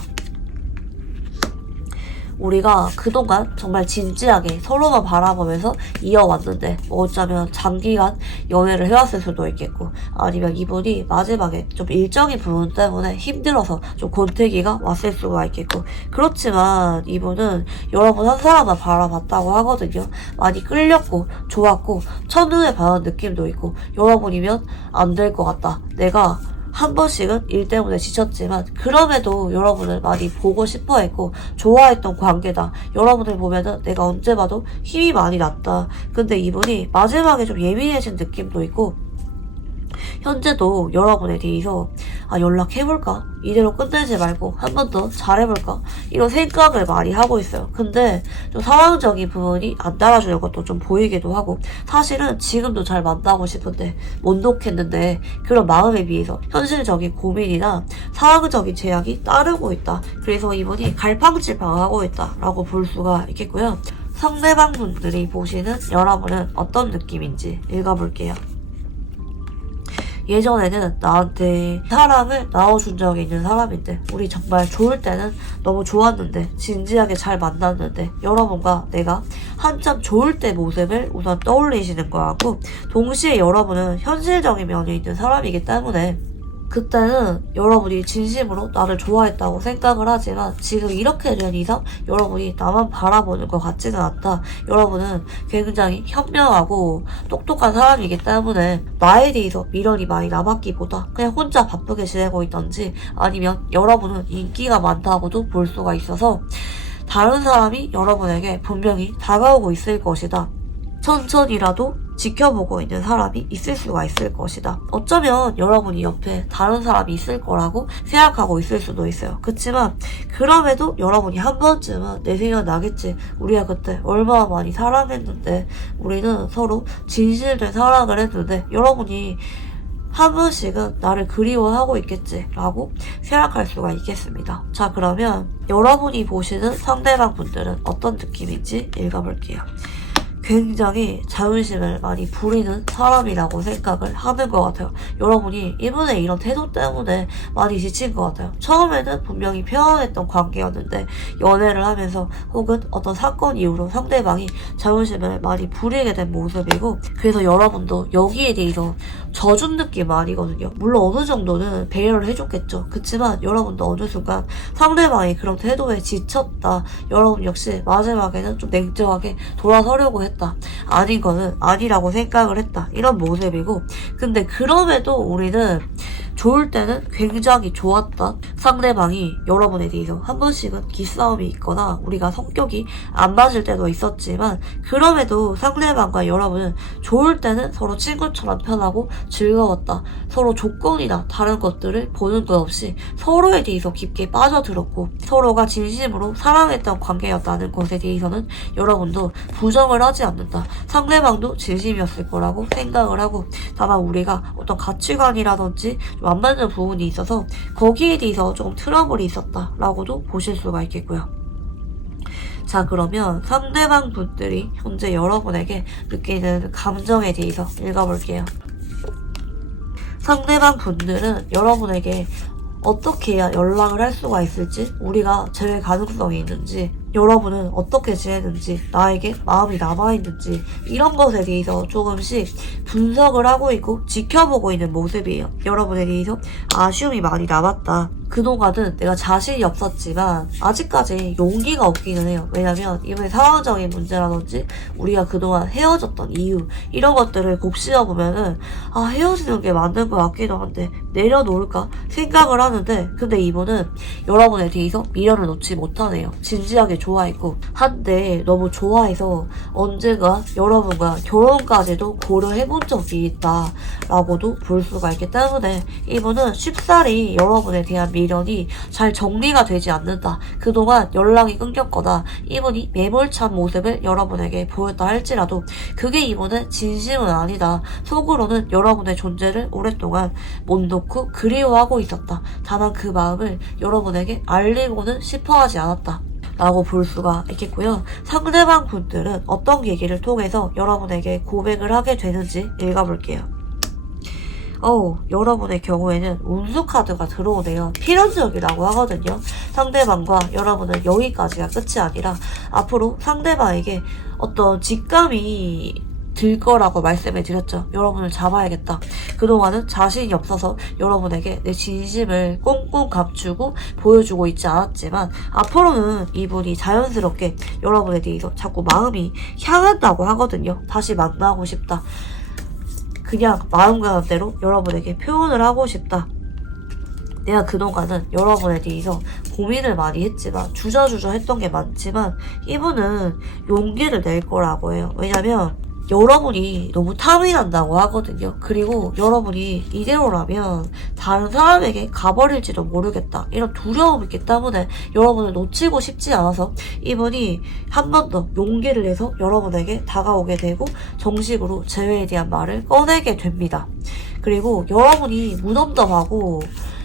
우리가 그동안 정말 진지하게 서로만 바라보면서 이어왔는데 뭐 어쩌면 장기간 연애를 해왔을 수도 있겠고, 아니면 이분이 마지막에 좀 일적인 부분 때문에 힘들어서 좀 권태기가 왔을 수가 있겠고, 그렇지만 이분은 여러분 한 사람만 바라봤다고 하거든요. 많이 끌렸고 좋았고 첫눈에 반한 느낌도 있고, 여러분이면 안 될 것 같다, 내가 한 번씩은 일 때문에 지쳤지만 그럼에도 여러분을 많이 보고 싶어 했고 좋아했던 관계다, 여러분을 보면은 내가 언제 봐도 힘이 많이 났다. 근데 이분이 마지막에 좀 예민해진 느낌도 있고, 현재도 여러분에 대해서 아 연락해볼까? 이대로 끝내지 말고 한 번 더 잘해볼까? 이런 생각을 많이 하고 있어요. 근데 좀 상황적인 부분이 안 따라주는 것도 좀 보이기도 하고, 사실은 지금도 잘 만나고 싶은데 못 놓겠는데 그런 마음에 비해서 현실적인 고민이나 상황적인 제약이 따르고 있다. 그래서 이분이 갈팡질팡하고 있다라고 볼 수가 있겠고요. 상대방 분들이 보시는 여러분은 어떤 느낌인지 읽어볼게요. 예전에는 나한테 사랑을 나눠준 적이 있는 사람인데, 우리 정말 좋을 때는 너무 좋았는데 진지하게 잘 만났는데, 여러분과 내가 한참 좋을 때 모습을 우선 떠올리시는 거하고, 동시에 여러분은 현실적인 면이 있는 사람이기 때문에 그때는 여러분이 진심으로 나를 좋아했다고 생각을 하지만 지금 이렇게 된 이상 여러분이 나만 바라보는 것 같지는 않다. 여러분은 굉장히 현명하고 똑똑한 사람이기 때문에 나에 대해서 미련이 많이 남았기보다 그냥 혼자 바쁘게 지내고 있던지, 아니면 여러분은 인기가 많다고도 볼 수가 있어서 다른 사람이 여러분에게 분명히 다가오고 있을 것이다. 천천히라도 지켜보고 있는 사람이 있을 수가 있을 것이다. 어쩌면 여러분이 옆에 다른 사람이 있을 거라고 생각하고 있을 수도 있어요. 그치만 그럼에도 여러분이 한 번쯤은 내 생각 나겠지, 우리가 그때 얼마나 많이 사랑했는데, 우리는 서로 진실된 사랑을 했는데 여러분이 한 번씩은 나를 그리워하고 있겠지 라고 생각할 수가 있겠습니다. 자, 그러면 여러분이 보시는 상대방 분들은 어떤 느낌인지 읽어볼게요. 굉장히 자존심을 많이 부리는 사람이라고 생각을 하는 것 같아요. 여러분이 이분의 이런 태도 때문에 많이 지친 것 같아요. 처음에는 분명히 평안했던 관계였는데 연애를 하면서 혹은 어떤 사건 이후로 상대방이 자존심을 많이 부리게 된 모습이고, 그래서 여러분도 여기에 대해서 져준 느낌 아니거든요. 물론 어느 정도는 배려를 해줬겠죠. 그치만 여러분도 어느 순간 상대방이 그런 태도에 지쳤다, 여러분 역시 마지막에는 좀 냉정하게 돌아서려고 했다 했다. 아닌 거는 아니라고 생각을 했다. 이런 모습이고, 근데 그럼에도 우리는 좋을 때는 굉장히 좋았다. 상대방이 여러분에 대해서 한 번씩은 기싸움이 있거나 우리가 성격이 안 맞을 때도 있었지만, 그럼에도 상대방과 여러분은 좋을 때는 서로 친구처럼 편하고 즐거웠다. 서로 조건이나 다른 것들을 보는 것 없이 서로에 대해서 깊게 빠져들었고, 서로가 진심으로 사랑했던 관계였다는 것에 대해서는 여러분도 부정을 하지 않는다. 상대방도 진심이었을 거라고 생각을 하고, 다만 우리가 어떤 가치관이라든지 좀 안 맞는 부분이 있어서 거기에 대해서 조금 트러블이 있었다라고도 보실 수가 있겠고요. 자, 그러면 상대방 분들이 현재 여러분에게 느끼는 감정에 대해서 읽어볼게요. 상대방 분들은 여러분에게 어떻게 해야 연락을 할 수가 있을지, 우리가 될 가능성이 있는지, 여러분은 어떻게 지내는지, 나에게 마음이 남아있는지, 이런 것에 대해서 조금씩 분석을 하고 있고 지켜보고 있는 모습이에요. 여러분에 대해서 아쉬움이 많이 남았다. 그동안은 내가 자신이 없었지만 아직까지 용기가 없기는 해요. 왜냐면 이번에 상황적인 문제라든지 우리가 그동안 헤어졌던 이유, 이런 것들을 곱씹어보면은 헤어지는 게 맞는 것 같기도 한데 내려놓을까 생각을 하는데, 근데 이분은 여러분에 대해서 미련을 놓지 못하네요. 진지하게 좋아했고, 한때 너무 좋아해서 언젠가 여러분과 결혼까지도 고려해본 적이 있다라고도 볼 수가 있기 때문에 이분은 쉽사리 여러분에 대한 미련이 잘 정리가 되지 않는다. 그동안 연락이 끊겼거나 이분이 매몰찬 모습을 여러분에게 보였다 할지라도 그게 이분은 진심은 아니다. 속으로는 여러분의 존재를 오랫동안 못 놓고 그리워하고 있었다. 다만 그 마음을 여러분에게 알리고는 싶어 하지 않았다. 라고 볼 수가 있겠고요. 상대방 분들은 어떤 계기를 통해서 여러분에게 고백을 하게 되는지 읽어볼게요. 여러분의 경우에는 운수 카드가 들어오네요. 필연적이라고 하거든요. 상대방과 여러분은 여기까지가 끝이 아니라 앞으로 상대방에게 어떤 직감이 들 거라고 말씀을 드렸죠. 여러분을 잡아야겠다. 그동안은 자신이 없어서 여러분에게 내 진심을 꽁꽁 감추고 보여주고 있지 않았지만, 앞으로는 이분이 자연스럽게 여러분에 대해서 자꾸 마음이 향한다고 하거든요. 다시 만나고 싶다. 그냥 마음 가는 대로 여러분에게 표현을 하고 싶다. 내가 그동안은 여러분에 대해서 고민을 많이 했지만, 주저주저 했던 게 많지만 이분은 용기를 낼 거라고 해요. 왜냐면 여러분이 너무 탐이 난다고 하거든요. 그리고 여러분이 이대로라면 다른 사람에게 가버릴지도 모르겠다, 이런 두려움이 있기 때문에 여러분을 놓치고 싶지 않아서 이분이 한 번 더 용기를 내서 여러분에게 다가오게 되고 정식으로 재회에 대한 말을 꺼내게 됩니다. 그리고 여러분이 무덤덤하고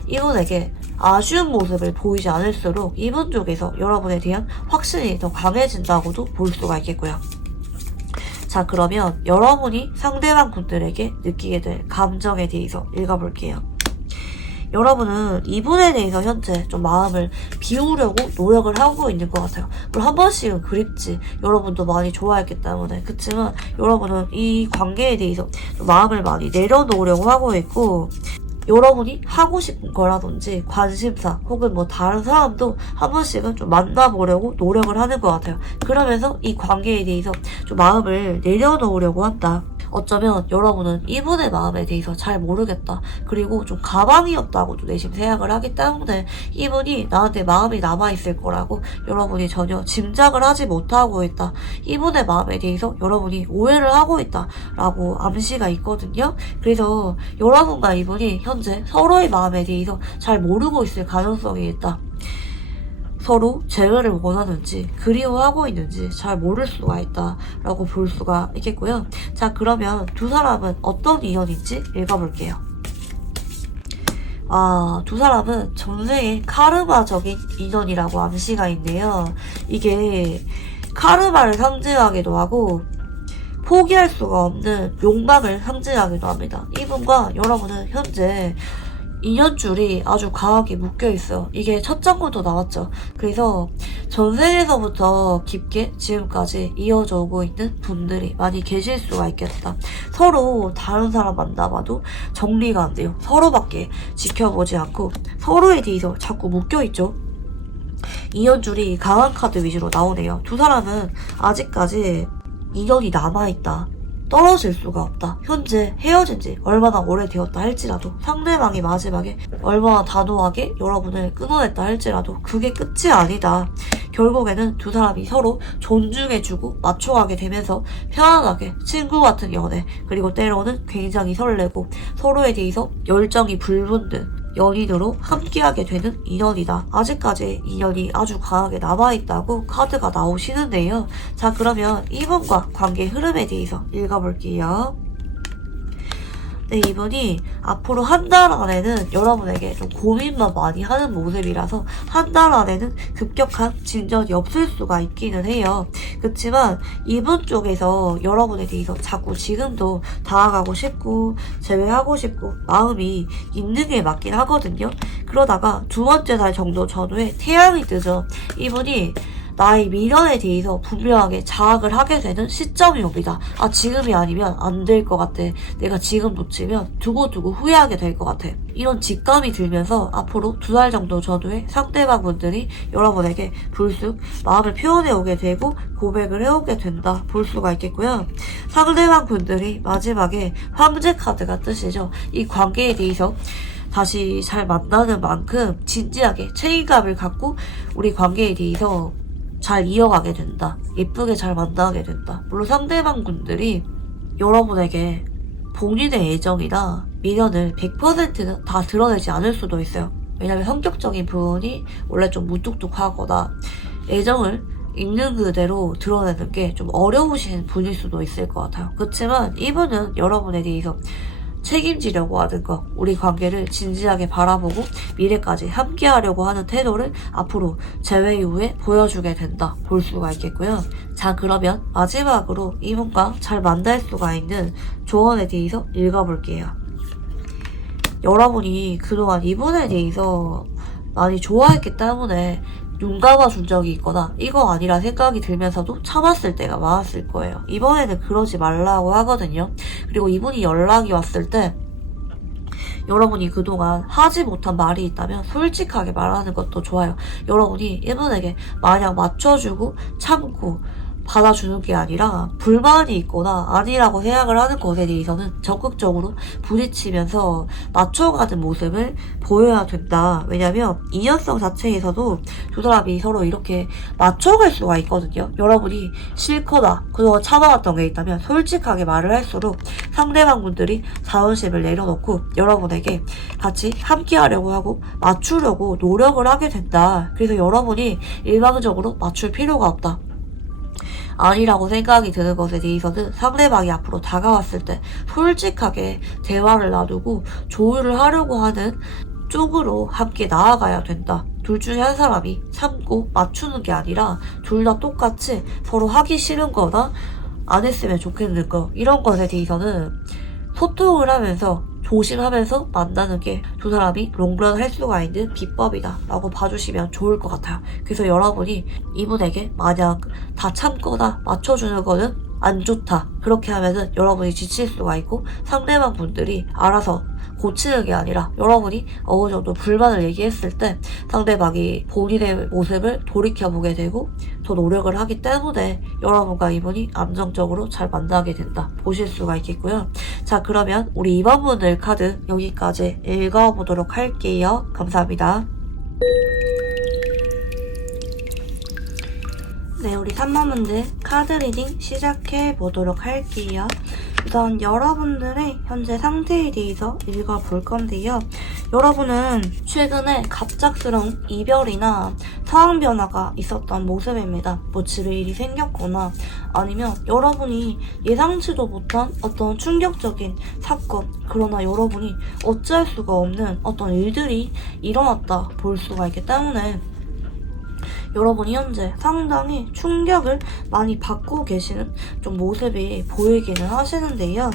이분에게 아쉬운 모습을 보이지 않을수록 이분 쪽에서 여러분에 대한 확신이 더 강해진다고도 볼 수가 있겠고요. 자, 그러면 여러분이 상대방 분들에게 느끼게 될 감정에 대해서 읽어볼게요. 여러분은 이분에 대해서 현재 좀 마음을 비우려고 노력을 하고 있는 것 같아요. 물론 한 번씩은 그립지, 여러분도 많이 좋아했기 때문에. 그치만 여러분은 이 관계에 대해서 좀 마음을 많이 내려놓으려고 하고 있고, 여러분이 하고 싶은 거라든지 관심사 혹은 뭐 다른 사람도 한 번씩은 좀 만나보려고 노력을 하는 것 같아요. 그러면서 이 관계에 대해서 좀 마음을 내려놓으려고 한다. 어쩌면 여러분은 이분의 마음에 대해서 잘 모르겠다. 그리고 좀 가방이었다고도 내심 생각을 하기 때문에 이분이 나한테 마음이 남아있을 거라고 여러분이 전혀 짐작을 하지 못하고 있다. 이분의 마음에 대해서 여러분이 오해를 하고 있다 라고 암시가 있거든요. 그래서 여러분과 이분이 현재 서로의 마음에 대해서 잘 모르고 있을 가능성이 있다. 서로 재회를 원하는지 그리워하고 있는지 잘 모를 수가 있다라고 볼 수가 있겠고요. 자, 그러면 두 사람은 어떤 인연인지 읽어볼게요. 두 사람은 전생의 카르마적인 인연이라고 암시가 있네요. 이게 카르마를 상징하기도 하고 포기할 수가 없는 욕망을 상징하기도 합니다. 이분과 여러분은 현재 인연줄이 아주 강하게 묶여있어요. 이게 첫 장부도 나왔죠. 그래서 전생에서부터 깊게 지금까지 이어져 오고 있는 분들이 많이 계실 수가 있겠다. 서로 다른 사람 만나봐도 정리가 안 돼요. 서로밖에 지켜보지 않고 서로에 대해서 자꾸 묶여있죠. 인연줄이 강한 카드 위주로 나오네요. 두 사람은 아직까지 인연이 남아있다. 떨어질 수가 없다. 현재 헤어진 지 얼마나 오래되었다 할지라도 상대방이 마지막에 얼마나 단호하게 여러분을 끊어냈다 할지라도 그게 끝이 아니다. 결국에는 두 사람이 서로 존중해주고 맞춰가게 되면서 편안하게 친구 같은 연애, 그리고 때로는 굉장히 설레고 서로에 대해서 열정이 불붙는 연인으로 함께하게 되는 인연이다. 아직까지 인연이 아주 강하게 남아있다고 카드가 나오시는데요. 자, 그러면 이분과 관계 흐름에 대해서 읽어볼게요. 네, 이분이 앞으로 한 달 안에는 여러분에게 좀 고민만 많이 하는 모습이라서 한 달 안에는 급격한 진전이 없을 수가 있기는 해요. 그렇지만 이분 쪽에서 여러분에 대해서 자꾸 지금도 다가가고 싶고 제외하고 싶고 마음이 있는 게 맞긴 하거든요. 그러다가 두 번째 달 정도 전후에 태양이 뜨죠. 이분이 나의 미련에 대해서 분명하게 자학을 하게 되는 시점이 옵니다. 아, 지금이 아니면 안 될 것 같아. 내가 지금 놓치면 두고두고 후회하게 될 것 같아. 이런 직감이 들면서 앞으로 두 달 정도 전후에 상대방 분들이 여러분에게 불쑥 마음을 표현해 오게 되고 고백을 해오게 된다 볼 수가 있겠고요. 상대방 분들이 마지막에 황제 카드가 뜨시죠. 이 관계에 대해서 다시 잘 만나는 만큼 진지하게 책임감을 갖고 우리 관계에 대해서 잘 이어가게 된다. 예쁘게 잘 만나게 된다. 물론 상대방 분들이 여러분에게 본인의 애정이나 미련을 100%는 다 드러내지 않을 수도 있어요. 왜냐면 성격적인 부분이 원래 좀 무뚝뚝하거나 애정을 있는 그대로 드러내는 게 좀 어려우신 분일 수도 있을 것 같아요. 그렇지만 이분은 여러분에 대해서 책임지려고 하는 것, 우리 관계를 진지하게 바라보고 미래까지 함께하려고 하는 태도를 앞으로 재회 이후에 보여주게 된다 볼 수가 있겠고요. 자, 그러면 마지막으로 이분과 잘 만날 수가 있는 조언에 대해서 읽어볼게요. 여러분이 그동안 이분에 대해서 많이 좋아했기 때문에 눈 감아준 적이 있거나 이거 아니라 생각이 들면서도 참았을 때가 많았을 거예요. 이번에는 그러지 말라고 하거든요. 그리고 이분이 연락이 왔을 때 여러분이 그동안 하지 못한 말이 있다면 솔직하게 말하는 것도 좋아요. 여러분이 이분에게 마냥 맞춰주고 참고 받아주는 게 아니라 불만이 있거나 아니라고 생각을 하는 것에 대해서는 적극적으로 부딪히면서 맞춰가는 모습을 보여야 된다. 왜냐면 인연성 자체에서도 두 사람이 서로 이렇게 맞춰갈 수가 있거든요. 여러분이 싫거나 그동안 참아왔던 게 있다면 솔직하게 말을 할수록 상대방 분들이 자존심을 내려놓고 여러분에게 같이 함께하려고 하고 맞추려고 노력을 하게 된다. 그래서 여러분이 일방적으로 맞출 필요가 없다. 아니라고 생각이 드는 것에 대해서는 상대방이 앞으로 다가왔을 때 솔직하게 대화를 나누고 조율을 하려고 하는 쪽으로 함께 나아가야 된다. 둘 중에 한 사람이 참고 맞추는 게 아니라 둘 다 똑같이 서로 하기 싫은 거나 안 했으면 좋겠는 거, 이런 것에 대해서는 소통을 하면서 조심하면서 만나는 게 두 사람이 롱런 할 수가 있는 비법이다 라고 봐주시면 좋을 것 같아요. 그래서 여러분이 이분에게 만약 다 참거나 맞춰주는 거는 안 좋다, 그렇게 하면은 여러분이 지칠 수가 있고 상대방 분들이 알아서 고치는 게 아니라 여러분이 어느 정도 불만을 얘기했을 때 상대방이 본인의 모습을 돌이켜보게 되고 더 노력을 하기 때문에 여러분과 이분이 안정적으로 잘 만나게 된다 보실 수가 있겠고요. 자, 그러면 우리 이번 분들 카드 여기까지 읽어보도록 할게요. 감사합니다. 네, 우리 3번 분들 카드 리딩 시작해 보도록 할게요. 우선 여러분들의 현재 상태에 대해서 읽어볼 건데요. 여러분은 최근에 갑작스러운 이별이나 상황 변화가 있었던 모습입니다. 뭐 집에 일이 생겼거나 아니면 여러분이 예상치도 못한 어떤 충격적인 사건, 그러나 여러분이 어찌할 수가 없는 어떤 일들이 일어났다 볼 수가 있기 때문에 여러분이 현재 상당히 충격을 많이 받고 계시는 좀 모습이 보이기는 하시는데요.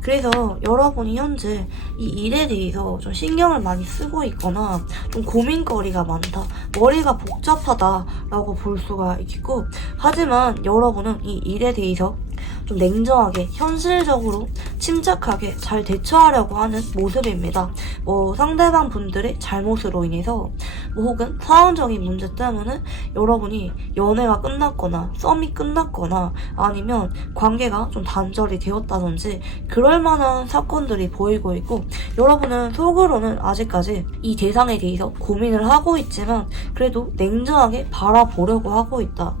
그래서 여러분이 현재 이 일에 대해서 좀 신경을 많이 쓰고 있거나 좀 고민거리가 많다, 머리가 복잡하다라고 볼 수가 있고, 하지만 여러분은 이 일에 대해서 좀 냉정하게 현실적으로 침착하게 잘 대처하려고 하는 모습입니다. 뭐 상대방 분들의 잘못으로 인해서 뭐 혹은 상황적인 문제 때문에 여러분이 연애가 끝났거나 썸이 끝났거나 아니면 관계가 좀 단절이 되었다든지 그럴 만한 사건들이 보이고 있고, 여러분은 속으로는 아직까지 이 대상에 대해서 고민을 하고 있지만 그래도 냉정하게 바라보려고 하고 있다.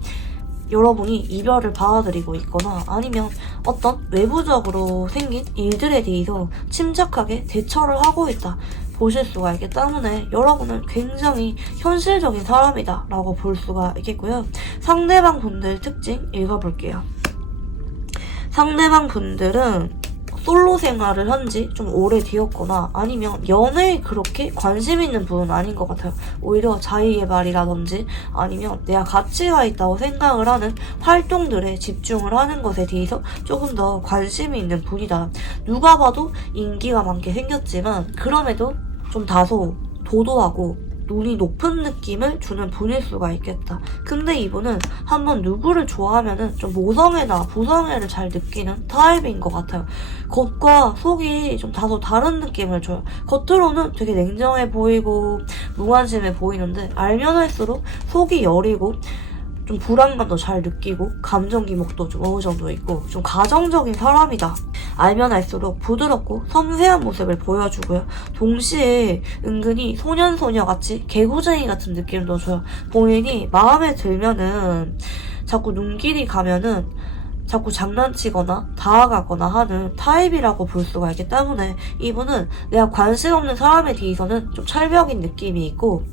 여러분이 이별을 받아들이고 있거나 아니면 어떤 외부적으로 생긴 일들에 대해서 침착하게 대처를 하고 있다 보실 수가 있기 때문에 여러분은 굉장히 현실적인 사람이다 라고 볼 수가 있겠고요. 상대방 분들 특징 읽어볼게요. 상대방 분들은 솔로 생활을 한 지 좀 오래되었거나 아니면 연애에 그렇게 관심 있는 분은 아닌 것 같아요. 오히려 자기개발이라든지 아니면 내가 가치가 있다고 생각을 하는 활동들에 집중을 하는 것에 대해서 조금 더 관심이 있는 분이다. 누가 봐도 인기가 많게 생겼지만 그럼에도 좀 다소 도도하고 눈이 높은 느낌을 주는 분일 수가 있겠다. 근데 이분은 한번 누구를 좋아하면은 좀 모성애나 부성애를 잘 느끼는 타입인 것 같아요. 겉과 속이 좀 다소 다른 느낌을 줘요. 겉으로는 되게 냉정해 보이고 무관심해 보이는데 알면 할수록 속이 여리고 좀 불안감도 잘 느끼고 감정 기복도 좀 어느 정도 있고 좀 가정적인 사람이다. 알면 알수록 부드럽고 섬세한 모습을 보여주고요. 동시에 은근히 소년소녀같이 개구쟁이 같은 느낌도 줘요. 본인이 마음에 들면은 자꾸 눈길이 가면은 자꾸 장난치거나 다가가거나 하는 타입이라고 볼 수가 있기 때문에 이분은 내가 관심 없는 사람에 대해서는 좀 철벽인 느낌이 있고,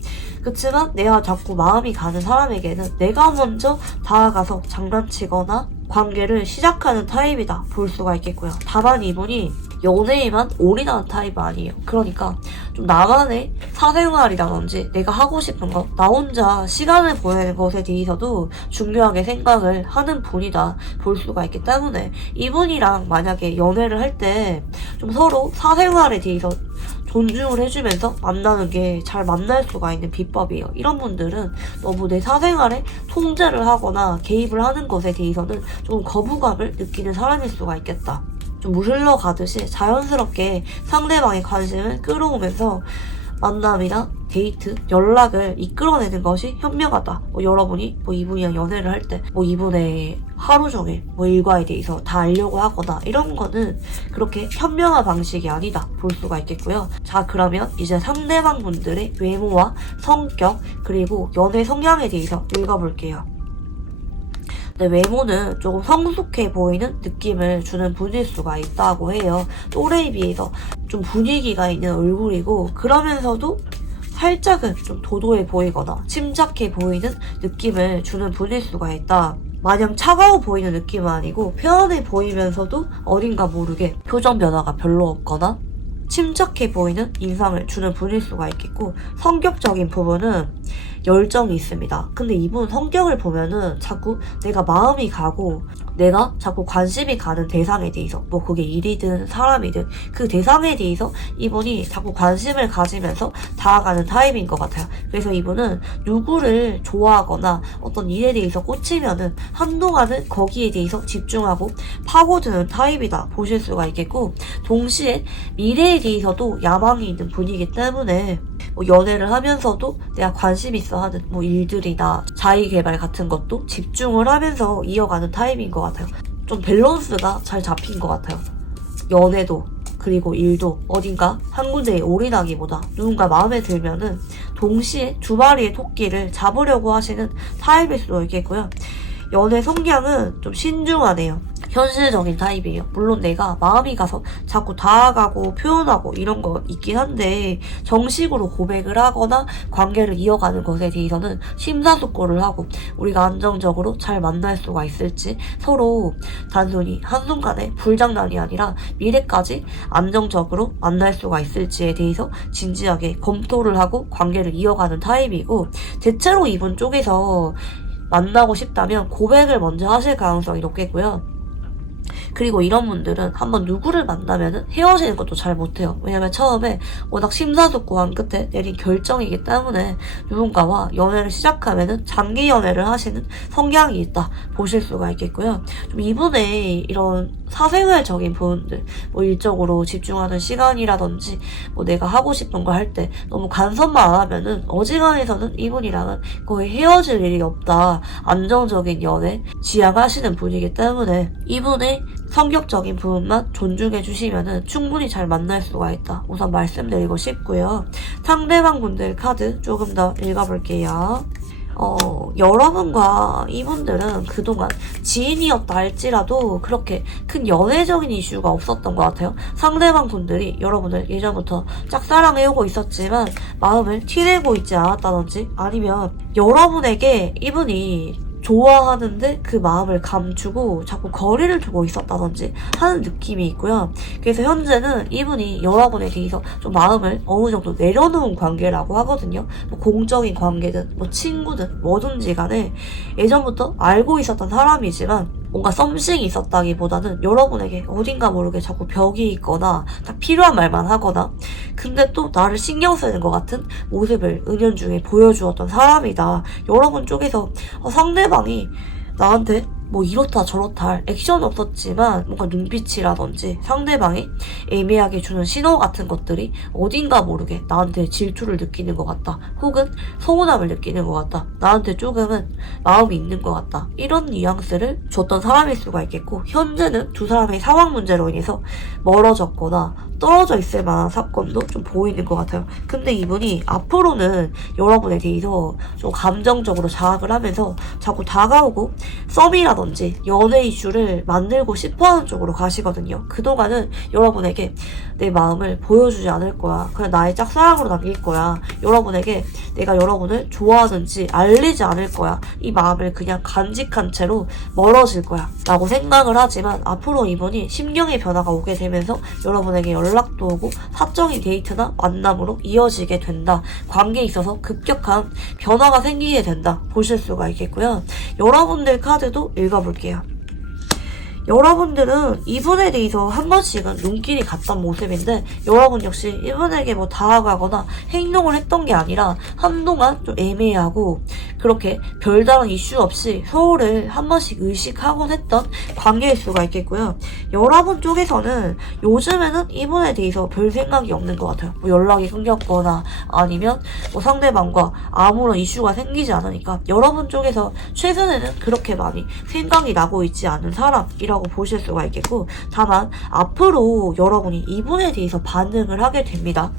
그치만 내가 자꾸 마음이 가는 사람에게는 내가 먼저 다가가서 장난치거나 관계를 시작하는 타입이다 볼 수가 있겠고요. 다만 이분이 연애에만 올인하는 타입 아니에요. 그러니까 좀 나만의 사생활이라든지 내가 하고 싶은 것, 나 혼자 시간을 보내는 것에 대해서도 중요하게 생각을 하는 분이다 볼 수가 있기 때문에 이분이랑 만약에 연애를 할 때 좀 서로 사생활에 대해서 존중을 해주면서 만나는 게 잘 만날 수가 있는 비법이에요. 이런 분들은 너무 내 사생활에 통제를 하거나 개입을 하는 것에 대해서는 좀 거부감을 느끼는 사람일 수가 있겠다. 좀 물 흘러가듯이 자연스럽게 상대방의 관심을 끌어오면서 만남이나 데이트, 연락을 이끌어내는 것이 현명하다. 뭐 여러분이 뭐 이분이랑 연애를 할 때 뭐 이분의 하루 종일 뭐 일과에 대해서 다 알려고 하거나 이런 거는 그렇게 현명한 방식이 아니다 볼 수가 있겠고요. 자, 그러면 이제 상대방 분들의 외모와 성격 그리고 연애 성향에 대해서 읽어볼게요. 외모는 조금 성숙해 보이는 느낌을 주는 분일 수가 있다고 해요. 또래에 비해서 좀 분위기가 있는 얼굴이고 그러면서도 살짝은 좀 도도해 보이거나 침착해 보이는 느낌을 주는 분일 수가 있다. 마냥 차가워 보이는 느낌은 아니고 편안해 보이면서도 어딘가 모르게 표정 변화가 별로 없거나 침착해 보이는 인상을 주는 분일 수가 있겠고, 성격적인 부분은 열정이 있습니다. 근데 이분 성격을 보면은 자꾸 내가 마음이 가고 내가 자꾸 관심이 가는 대상에 대해서 뭐 그게 일이든 사람이든 그 대상에 대해서 이분이 자꾸 관심을 가지면서 다가가는 타입인 것 같아요. 그래서 이분은 누구를 좋아하거나 어떤 일에 대해서 꽂히면은 한동안은 거기에 대해서 집중하고 파고드는 타입이다 보실 수가 있겠고, 동시에 미래에 대해서도 야망이 있는 분이기 때문에 뭐 연애를 하면서도 내가 관심 있어 하는 뭐 일들이나 자기개발 같은 것도 집중을 하면서 이어가는 타입인 것 같아요. 좀 밸런스가 잘 잡힌 것 같아요. 연애도 그리고 일도 어딘가 한 군데에 올인하기보다 누군가 마음에 들면은 동시에 두 마리의 토끼를 잡으려고 하시는 타입일 수도 있겠고요. 연애 성향은 좀 신중하네요. 현실적인 타입이에요. 물론 내가 마음이 가서 자꾸 다가가고 표현하고 이런 거 있긴 한데 정식으로 고백을 하거나 관계를 이어가는 것에 대해서는 심사숙고를 하고 우리가 안정적으로 잘 만날 수가 있을지, 서로 단순히 한순간에 불장난이 아니라 미래까지 안정적으로 만날 수가 있을지에 대해서 진지하게 검토를 하고 관계를 이어가는 타입이고, 대체로 이분 쪽에서 만나고 싶다면 고백을 먼저 하실 가능성이 높겠고요. 그리고 이런 분들은 한번 누구를 만나면은 헤어지는 것도 잘 못해요. 왜냐면 처음에 워낙 심사숙고한 끝에 내린 결정이기 때문에 누군가와 연애를 시작하면은 장기 연애를 하시는 성향이 있다 보실 수가 있겠고요. 좀 이분의 이런 사생활적인 부분들, 뭐 일적으로 집중하는 시간이라든지 뭐 내가 하고 싶은 거 할 때 너무 간섭만 안 하면은 어지간해서는 이분이랑은 거의 헤어질 일이 없다. 안정적인 연애 지향하시는 분이기 때문에 이분의 성격적인 부분만 존중해 주시면은 충분히 잘 만날 수가 있다. 우선 말씀드리고 싶고요. 상대방 분들 카드 조금 더 읽어볼게요. 여러분과 이분들은 그동안 지인이었다 할지라도 그렇게 큰 연애적인 이슈가 없었던 것 같아요. 상대방 분들이 여러분을 예전부터 짝사랑해오고 있었지만 마음을 티내고 있지 않았다든지 아니면 여러분에게 이분이 좋아하는데 그 마음을 감추고 자꾸 거리를 두고 있었다든지 하는 느낌이 있고요. 그래서 현재는 이분이 여러분에 대해서 좀 마음을 어느 정도 내려놓은 관계라고 하거든요. 뭐 공적인 관계든 뭐 친구든 뭐든지 간에 예전부터 알고 있었던 사람이지만 뭔가 썸씽이 있었다기보다는 여러분에게 어딘가 모르게 자꾸 벽이 있거나 딱 필요한 말만 하거나 근데 또 나를 신경 쓰는 것 같은 모습을 은연중에 보여주었던 사람이다. 여러분 쪽에서 상대방이 나한테 뭐 이렇다 저렇다 할 액션 없었지만 뭔가 눈빛이라든지 상대방이 애매하게 주는 신호 같은 것들이 어딘가 모르게 나한테 질투를 느끼는 것 같다. 혹은 서운함을 느끼는 것 같다. 나한테 조금은 마음이 있는 것 같다. 이런 뉘앙스를 줬던 사람일 수가 있겠고 현재는 두 사람의 상황 문제로 인해서 멀어졌거나 떨어져 있을 만한 사건도 좀 보이는 것 같아요. 근데 이분이 앞으로는 여러분에 대해서 좀 감정적으로 자학을 하면서 자꾸 다가오고 썸이라든지 연애 이슈를 만들고 싶어하는 쪽으로 가시거든요. 그동안은 여러분에게 내 마음을 보여주지 않을 거야. 그냥 나의 짝사랑으로 남길 거야. 여러분에게 내가 여러분을 좋아하는지 알리지 않을 거야. 이 마음을 그냥 간직한 채로 멀어질 거야. 라고 생각을 하지만 앞으로 이분이 심경의 변화가 오게 되면서 여러분에게 연락도 오고 사적인 데이트나 만남으로 이어지게 된다. 관계에 있어서 급격한 변화가 생기게 된다. 보실 수가 있겠고요. 여러분들 카드도 읽어볼게요. 여러분들은 이분에 대해서 한 번씩은 눈길이 갔던 모습인데 여러분 역시 이분에게 뭐 다가가거나 행동을 했던 게 아니라 한동안 좀 애매하고 그렇게 별다른 이슈 없이 서로를 한 번씩 의식하곤 했던 관계일 수가 있겠고요. 여러분 쪽에서는 요즘에는 이분에 대해서 별 생각이 없는 것 같아요. 뭐 연락이 끊겼거나 아니면 뭐 상대방과 아무런 이슈가 생기지 않으니까 여러분 쪽에서 최근에는 그렇게 많이 생각이 나고 있지 않은 사람이라고 보실 수가 있겠고 다만 앞으로 여러분이 이분에 대해서 반응을 하게 됩니다.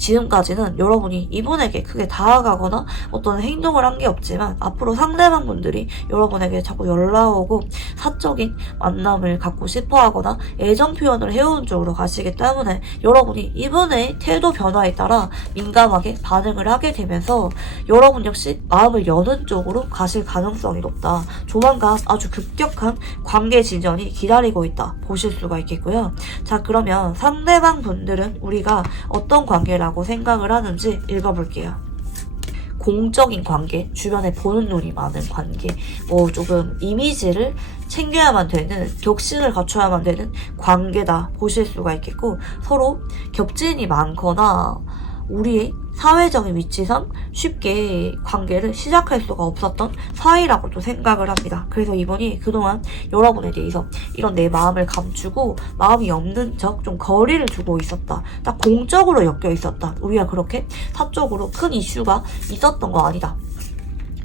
지금까지는 여러분이 이분에게 크게 다가가거나 어떤 행동을 한 게 없지만 앞으로 상대방 분들이 여러분에게 자꾸 연락 오고 사적인 만남을 갖고 싶어 하거나 애정 표현을 해오는 쪽으로 가시기 때문에 여러분이 이분의 태도 변화에 따라 민감하게 반응을 하게 되면서 여러분 역시 마음을 여는 쪽으로 가실 가능성이 높다. 조만간 아주 급격한 관계 진전이 기다리고 있다. 보실 수가 있겠고요. 자, 그러면 상대방 분들은 우리가 어떤 관계라고 생각을 하는지 읽어볼게요. 공적인 관계, 주변에 보는 눈이 많은 관계, 뭐 조금 이미지를 챙겨야만 되는, 격식을 갖춰야만 되는 관계다 보실 수가 있겠고 서로 겹진이 많거나 우리의 사회적인 위치상 쉽게 관계를 시작할 수가 없었던 사이라고도 생각을 합니다. 그래서 이분이 그동안 여러분에 대해서 이런 내 마음을 감추고 마음이 없는 척 좀 거리를 두고 있었다. 딱 공적으로 엮여 있었다. 우리가 그렇게 사적으로 큰 이슈가 있었던 거 아니다.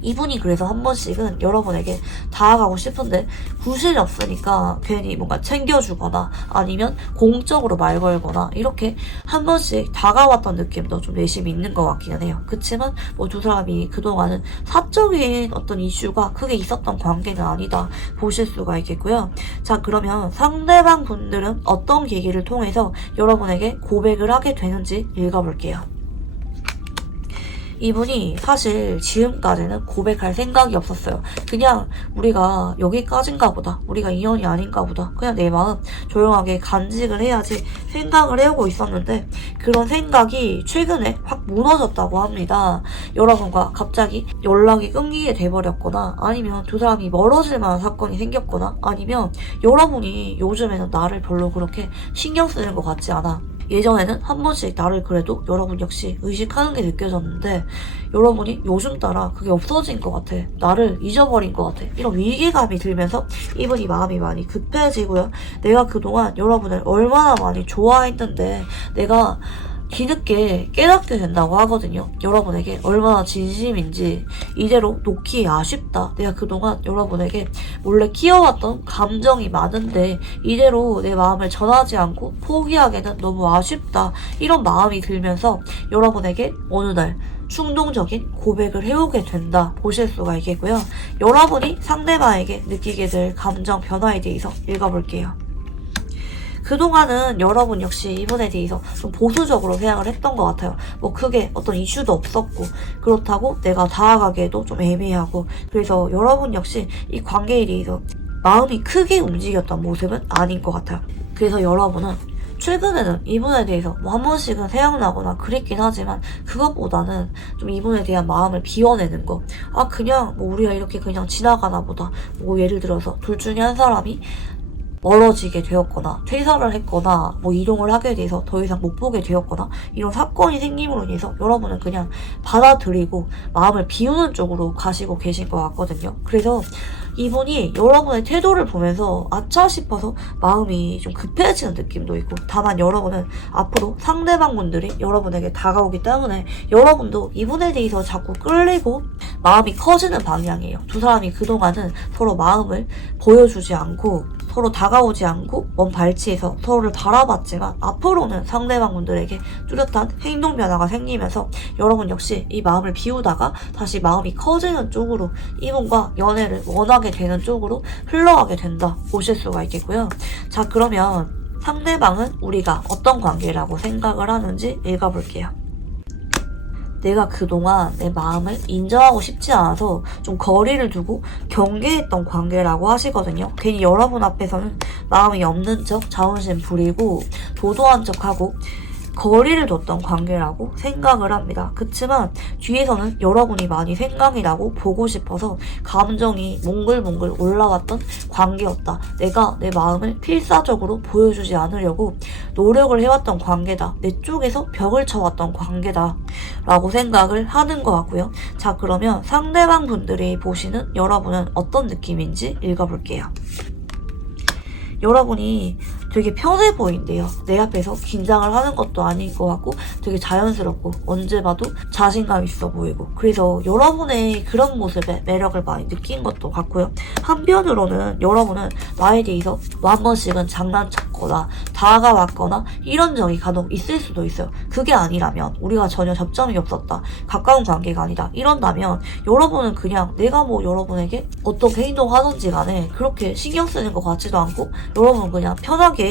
이분이 그래서 한 번씩은 여러분에게 다가가고 싶은데 구실이 없으니까 괜히 뭔가 챙겨주거나 아니면 공적으로 말 걸거나 이렇게 한 번씩 다가왔던 느낌도 좀 내심이 있는 것 같기는 해요. 그치만 뭐 두 사람이 그동안은 사적인 어떤 이슈가 크게 있었던 관계는 아니다 보실 수가 있겠고요. 자, 그러면 상대방 분들은 어떤 계기를 통해서 여러분에게 고백을 하게 되는지 읽어볼게요. 이분이 사실 지금까지는 고백할 생각이 없었어요. 그냥 우리가 여기까지인가 보다. 우리가 인연이 아닌가 보다. 그냥 내 마음 조용하게 간직을 해야지 생각을 해오고 있었는데 그런 생각이 최근에 확 무너졌다고 합니다. 여러분과 갑자기 연락이 끊기게 돼버렸거나 아니면 두 사람이 멀어질 만한 사건이 생겼거나 아니면 여러분이 요즘에는 나를 별로 그렇게 신경 쓰는 것 같지 않아. 예전에는 한 번씩 나를 그래도 여러분 역시 의식하는 게 느껴졌는데 여러분이 요즘 따라 그게 없어진 것 같아. 나를 잊어버린 것 같아. 이런 위기감이 들면서 이분이 마음이 많이 급해지고요. 내가 그동안 여러분을 얼마나 많이 좋아했는데 내가 뒤늦게 깨닫게 된다고 하거든요. 여러분에게 얼마나 진심인지 이대로 놓기 아쉽다. 내가 그동안 여러분에게 몰래 키워왔던 감정이 많은데 이대로 내 마음을 전하지 않고 포기하기는 너무 아쉽다. 이런 마음이 들면서 여러분에게 어느 날 충동적인 고백을 해오게 된다 보실 수가 있겠고요. 여러분이 상대방에게 느끼게 될 감정 변화에 대해서 읽어볼게요. 그동안은 여러분 역시 이분에 대해서 좀 보수적으로 생각을 했던 것 같아요. 뭐 크게 어떤 이슈도 없었고 그렇다고 내가 다가가기에도 좀 애매하고 그래서 여러분 역시 이 관계에 대해서 마음이 크게 움직였던 모습은 아닌 것 같아요. 그래서 여러분은 최근에는 이분에 대해서 뭐 한 번씩은 생각나거나 그랬긴 하지만 그것보다는 좀 이분에 대한 마음을 비워내는 거. 아 그냥 뭐 우리가 이렇게 그냥 지나가나 보다. 뭐 예를 들어서 둘 중에 한 사람이 멀어지게 되었거나 퇴사를 했거나 뭐 이동을 하게 돼서 더 이상 못 보게 되었거나 이런 사건이 생김으로 인해서 여러분은 그냥 받아들이고 마음을 비우는 쪽으로 가시고 계신 것 같거든요. 그래서 이분이 여러분의 태도를 보면서 아차 싶어서 마음이 좀 급해지는 느낌도 있고 다만 여러분은 앞으로 상대방분들이 여러분에게 다가오기 때문에 여러분도 이분에 대해서 자꾸 끌리고 마음이 커지는 방향이에요. 두 사람이 그동안은 서로 마음을 보여주지 않고 서로 다가오지 않고 먼 발치에서 서로를 바라봤지만 앞으로는 상대방분들에게 뚜렷한 행동 변화가 생기면서 여러분 역시 이 마음을 비우다가 다시 마음이 커지는 쪽으로 이분과 연애를 원하게 되는 쪽으로 흘러가게 된다 보실 수가 있겠고요. 자 그러면 상대방은 우리가 어떤 관계라고 생각을 하는지 읽어볼게요. 내가 그동안 내 마음을 인정하고 싶지 않아서 좀 거리를 두고 경계했던 관계라고 하시거든요. 괜히 여러분 앞에서는 마음이 없는 척 자존심 부리고 도도한 척하고 거리를 뒀던 관계라고 생각을 합니다. 그치만 뒤에서는 여러분이 많이 생각이 나고 보고 싶어서 감정이 몽글몽글 올라왔던 관계였다. 내가 내 마음을 필사적으로 보여주지 않으려고 노력을 해왔던 관계다. 내 쪽에서 벽을 쳐왔던 관계다. 라고 생각을 하는 것 같고요. 자 그러면 상대방 분들이 보시는 여러분은 어떤 느낌인지 읽어볼게요. 여러분이 되게 편해 보인대요. 내 앞에서 긴장을 하는 것도 아닌 것 같고 되게 자연스럽고 언제 봐도 자신감 있어 보이고 그래서 여러분의 그런 모습에 매력을 많이 느낀 것도 같고요. 한편으로는 여러분은 나에 대해서 한 번씩은 장난쳤거나 다가왔거나 이런 적이 간혹 있을 수도 있어요. 그게 아니라면 우리가 전혀 접점이 없었다. 가까운 관계가 아니다. 이런다면 여러분은 그냥 내가 뭐 여러분에게 어떻게 행동하던지 간에 그렇게 신경 쓰는 것 같지도 않고 여러분은 그냥 편하게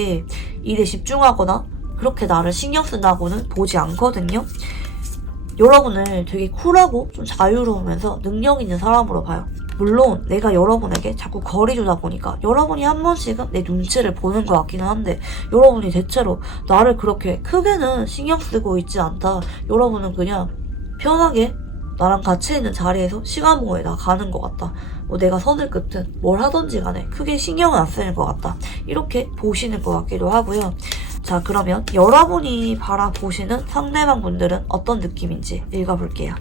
일에 집중하거나 그렇게 나를 신경 쓴다고는 보지 않거든요. 여러분을 되게 쿨하고 좀 자유로우면서 능력 있는 사람으로 봐요. 물론 내가 여러분에게 자꾸 거리 두다 보니까 여러분이 한 번씩은 내 눈치를 보는 것 같기는 한데 여러분이 대체로 나를 그렇게 크게는 신경 쓰고 있지 않다. 여러분은 그냥 편하게 나랑 같이 있는 자리에서 시간 보내 나가는 것 같다. 뭐 내가 선을 긋든 뭘 하던지 간에 크게 신경은 안 쓰는 것 같다. 이렇게 보시는 것 같기도 하고요. 자 그러면 여러분이 바라보시는 상대방 분들은 어떤 느낌인지 읽어볼게요.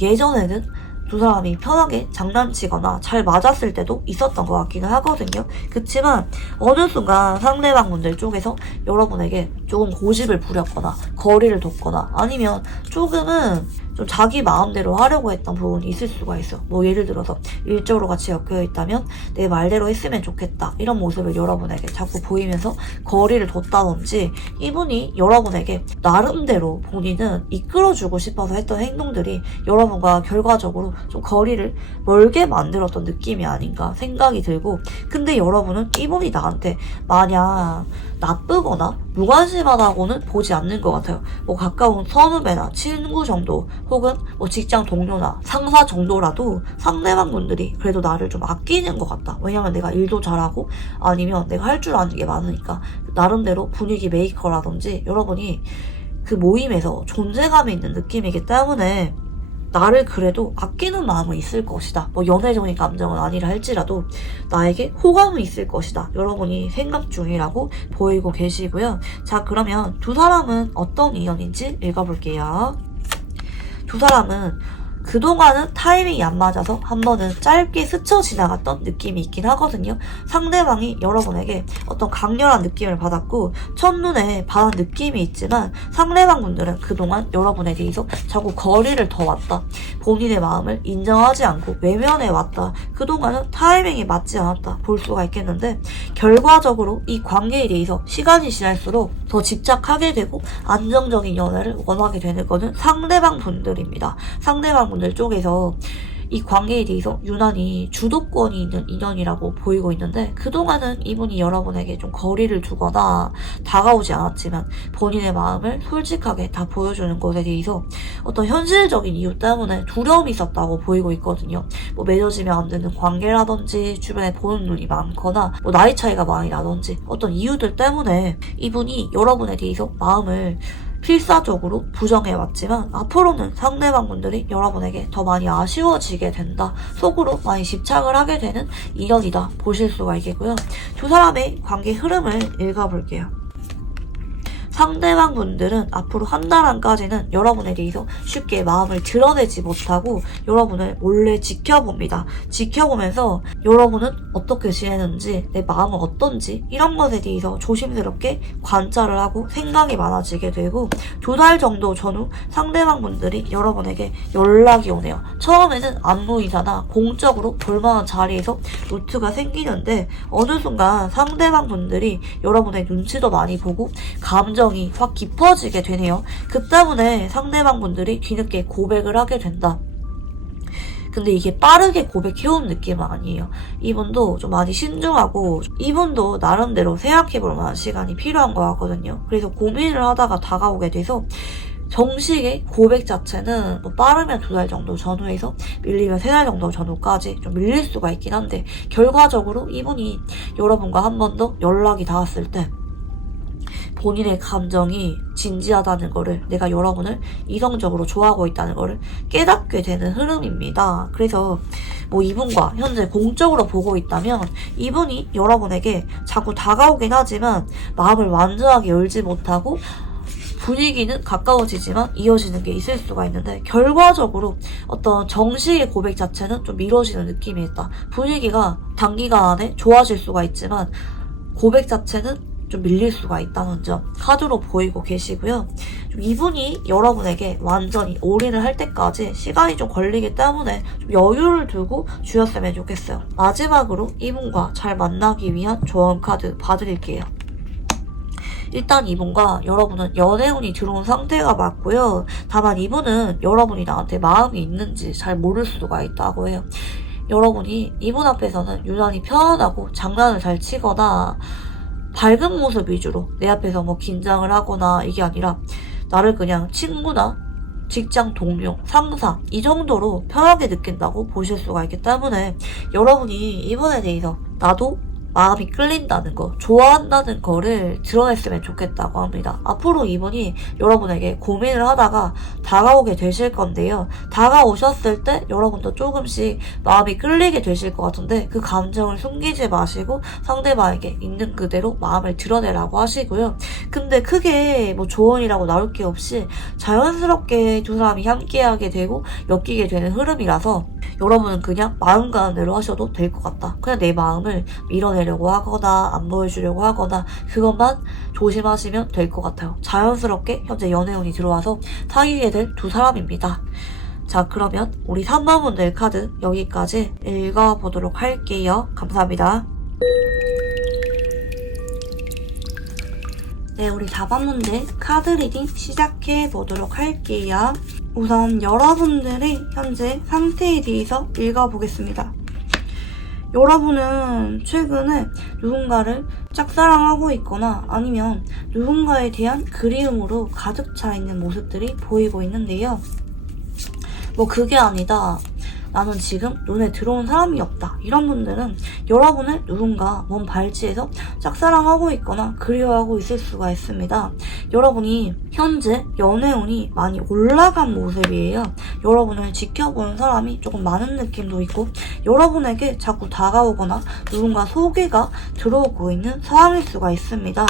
예전에는 두 사람이 편하게 장난치거나 잘 맞았을 때도 있었던 것 같기는 하거든요. 그치만 어느 순간 상대방 분들 쪽에서 여러분에게 조금 고집을 부렸거나 거리를 뒀거나 아니면 조금은 좀 자기 마음대로 하려고 했던 부분이 있을 수가 있어. 뭐 예를 들어서 일적으로 같이 엮여 있다면 내 말대로 했으면 좋겠다. 이런 모습을 여러분에게 자꾸 보이면서 거리를 뒀다든지 이분이 여러분에게 나름대로 본인은 이끌어주고 싶어서 했던 행동들이 여러분과 결과적으로 좀 거리를 멀게 만들었던 느낌이 아닌가 생각이 들고 근데 여러분은 이분이 나한테 마냥 나쁘거나 무관심하다고는 보지 않는 것 같아요. 뭐 가까운 선후배나 친구 정도 혹은 뭐 직장 동료나 상사 정도라도 상대방 분들이 그래도 나를 좀 아끼는 것 같다. 왜냐면 내가 일도 잘하고 아니면 내가 할 줄 아는 게 많으니까 나름대로 분위기 메이커라든지 여러분이 그 모임에서 존재감이 있는 느낌이기 때문에 나를 그래도 아끼는 마음은 있을 것이다. 뭐 연애적인 감정은 아니라 할지라도 나에게 호감은 있을 것이다. 여러분이 생각 중이라고 보이고 계시고요. 자, 그러면 두 사람은 어떤 인연인지 읽어볼게요. 두 사람은 그동안은 타이밍이 안 맞아서 한 번은 짧게 스쳐 지나갔던 느낌이 있긴 하거든요. 상대방이 여러분에게 어떤 강렬한 느낌을 받았고 첫눈에 반한 느낌이 있지만 상대방 분들은 그동안 여러분에 대해서 자꾸 거리를 더 왔다. 본인의 마음을 인정하지 않고 외면해 왔다. 그동안은 타이밍이 맞지 않았다. 볼 수가 있겠는데 결과적으로 이 관계에 대해서 시간이 지날수록 더 집착하게 되고 안정적인 연애를 원하게 되는 것은 상대방 분들입니다. 상대방 분들 쪽에서 이 관계에 대해서 유난히 주도권이 있는 인연이라고 보이고 있는데 그동안은 이분이 여러분에게 좀 거리를 두거나 다가오지 않았지만 본인의 마음을 솔직하게 다 보여주는 것에 대해서 어떤 현실적인 이유 때문에 두려움이 있었다고 보이고 있거든요. 뭐 맺어지면 안 되는 관계라든지 주변에 보는 눈이 많거나 뭐 나이 차이가 많이 나든지 어떤 이유들 때문에 이분이 여러분에 대해서 마음을 필사적으로 부정해왔지만 앞으로는 상대방 분들이 여러분에게 더 많이 아쉬워지게 된다. 속으로 많이 집착을 하게 되는 인연이다. 보실 수가 있겠고요. 두 사람의 관계 흐름을 읽어볼게요. 상대방 분들은 앞으로 한 달 안까지는 여러분에 대해서 쉽게 마음을 드러내지 못하고 여러분을 몰래 지켜봅니다. 지켜보면서 여러분은 어떻게 지내는지 내 마음은 어떤지 이런 것에 대해서 조심스럽게 관찰을 하고 생각이 많아지게 되고 2달 정도 전후 상대방 분들이 여러분에게 연락이 오네요. 처음에는 안부 인사나 공적으로 볼만한 자리에서 루트가 생기는데 어느 순간 상대방 분들이 여러분의 눈치도 많이 보고 감정이 확 깊어지게 되네요. 그 때문에 상대방 분들이 뒤늦게 고백을 하게 된다. 근데 이게 빠르게 고백해온 느낌은 아니에요. 이분도 좀 많이 신중하고 이분도 나름대로 생각해볼 만한 시간이 필요한 것 같거든요. 그래서 고민을 하다가 다가오게 돼서 정식의 고백 자체는 뭐 빠르면 2달 정도 전후에서 밀리면 3달 정도 전후까지 좀 밀릴 수가 있긴 한데 결과적으로 이분이 여러분과 한 번 더 연락이 닿았을 때 본인의 감정이 진지하다는 거를 내가 여러분을 이성적으로 좋아하고 있다는 거를 깨닫게 되는 흐름입니다. 그래서 뭐 이분과 현재 공적으로 보고 있다면 이분이 여러분에게 자꾸 다가오긴 하지만 마음을 완전하게 열지 못하고 분위기는 가까워지지만 이어지는 게 있을 수가 있는데 결과적으로 어떤 정식의 고백 자체는 좀 미뤄지는 느낌이 있다. 분위기가 단기간 안에 좋아질 수가 있지만 고백 자체는 좀 밀릴 수가 있다는 점 카드로 보이고 계시고요. 좀 이분이 여러분에게 완전히 올인을 할 때까지 시간이 좀 걸리기 때문에 좀 여유를 두고 주셨으면 좋겠어요. 마지막으로 이분과 잘 만나기 위한 조언 카드 봐드릴게요. 일단 이분과 여러분은 연애운이 들어온 상태가 맞고요. 다만 이분은 여러분이 나한테 마음이 있는지 잘 모를 수가 있다고 해요. 여러분이 이분 앞에서는 유난히 편안하고 장난을 잘 치거나 밝은 모습 위주로 내 앞에서 뭐 긴장을 하거나 이게 아니라 나를 그냥 친구나 직장 동료, 상사 이 정도로 편하게 느낀다고 보실 수가 있기 때문에 여러분이 이분에 대해서 나도 마음이 끌린다는 거, 좋아한다는 거를 드러냈으면 좋겠다고 합니다. 앞으로 이분이 여러분에게 고민을 하다가 다가오게 되실 건데요. 다가오셨을 때 여러분도 조금씩 마음이 끌리게 되실 것 같은데 그 감정을 숨기지 마시고 상대방에게 있는 그대로 마음을 드러내라고 하시고요. 근데 크게 뭐 조언이라고 나올 게 없이 자연스럽게 두 사람이 함께하게 되고 엮이게 되는 흐름이라서 여러분은 그냥 마음 가는 대로 하셔도 될 것 같다. 그냥 내 마음을 밀어내려고 하거나 안 보여주려고 하거나 그것만 조심하시면 될 것 같아요. 자연스럽게 현재 연애운이 들어와서 사귀게 될 두 사람입니다. 자, 그러면 우리 3번 분들 카드 여기까지 읽어보도록 할게요. 감사합니다. 네, 우리 4번 분들 카드 리딩 시작해 보도록 할게요. 우선 여러분들의 현재 상태에 대해서 읽어보겠습니다. 여러분은 최근에 누군가를 짝사랑하고 있거나 아니면 누군가에 대한 그리움으로 가득 차 있는 모습들이 보이고 있는데요. 뭐 그게 아니다, 나는 지금 눈에 들어온 사람이 없다, 이런 분들은 여러분을 누군가 먼 발치에서 짝사랑하고 있거나 그리워하고 있을 수가 있습니다. 여러분이 현재 연애운이 많이 올라간 모습이에요. 여러분을 지켜보는 사람이 조금 많은 느낌도 있고 여러분에게 자꾸 다가오거나 누군가 소개가 들어오고 있는 상황일 수가 있습니다.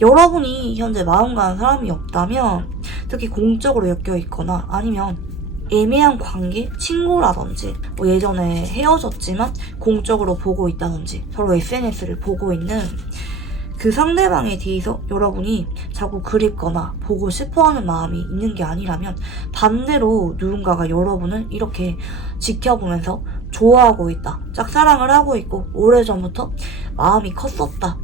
여러분이 현재 마음 가는 사람이 없다면, 특히 공적으로 엮여 있거나 아니면 애매한 관계, 친구라든지 뭐 예전에 헤어졌지만 공적으로 보고 있다든지 서로 SNS를 보고 있는 그 상대방에 대해서 여러분이 자꾸 그립거나 보고 싶어하는 마음이 있는 게 아니라면, 반대로 누군가가 여러분을 이렇게 지켜보면서 좋아하고 있다, 짝사랑을 하고 있고 오래전부터 마음이 컸었다,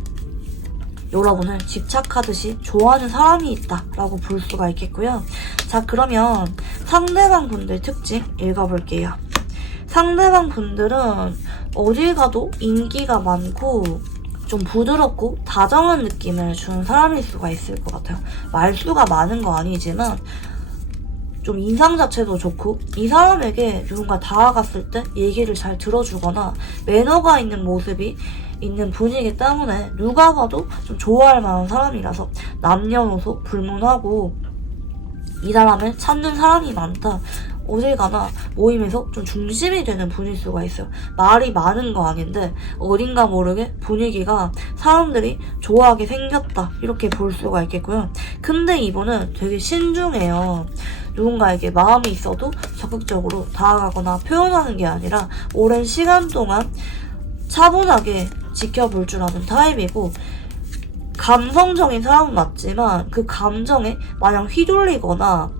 여러분을 집착하듯이 좋아하는 사람이 있다 라고 볼 수가 있겠고요. 자, 그러면 상대방 분들 특징 읽어볼게요. 상대방 분들은 어딜 가도 인기가 많고 좀 부드럽고 다정한 느낌을 주는 사람일 수가 있을 것 같아요. 말수가 많은 거 아니지만 좀 인상 자체도 좋고, 이 사람에게 누군가 다가갔을 때 얘기를 잘 들어주거나 매너가 있는 모습이 있는 분이기 때문에 누가 봐도 좀 좋아할 만한 사람이라서 남녀노소 불문하고 이 사람을 찾는 사람이 많다, 어딜 가나 모임에서 좀 중심이 되는 분일 수가 있어요. 말이 많은 거 아닌데 어딘가 모르게 분위기가 사람들이 좋아하게 생겼다, 이렇게 볼 수가 있겠고요. 근데 이분은 되게 신중해요. 누군가에게 마음이 있어도 적극적으로 다가가거나 표현하는 게 아니라 오랜 시간 동안 차분하게 지켜볼 줄 아는 타입이고, 감성적인 사람은 맞지만 그 감정에 마냥 휘둘리거나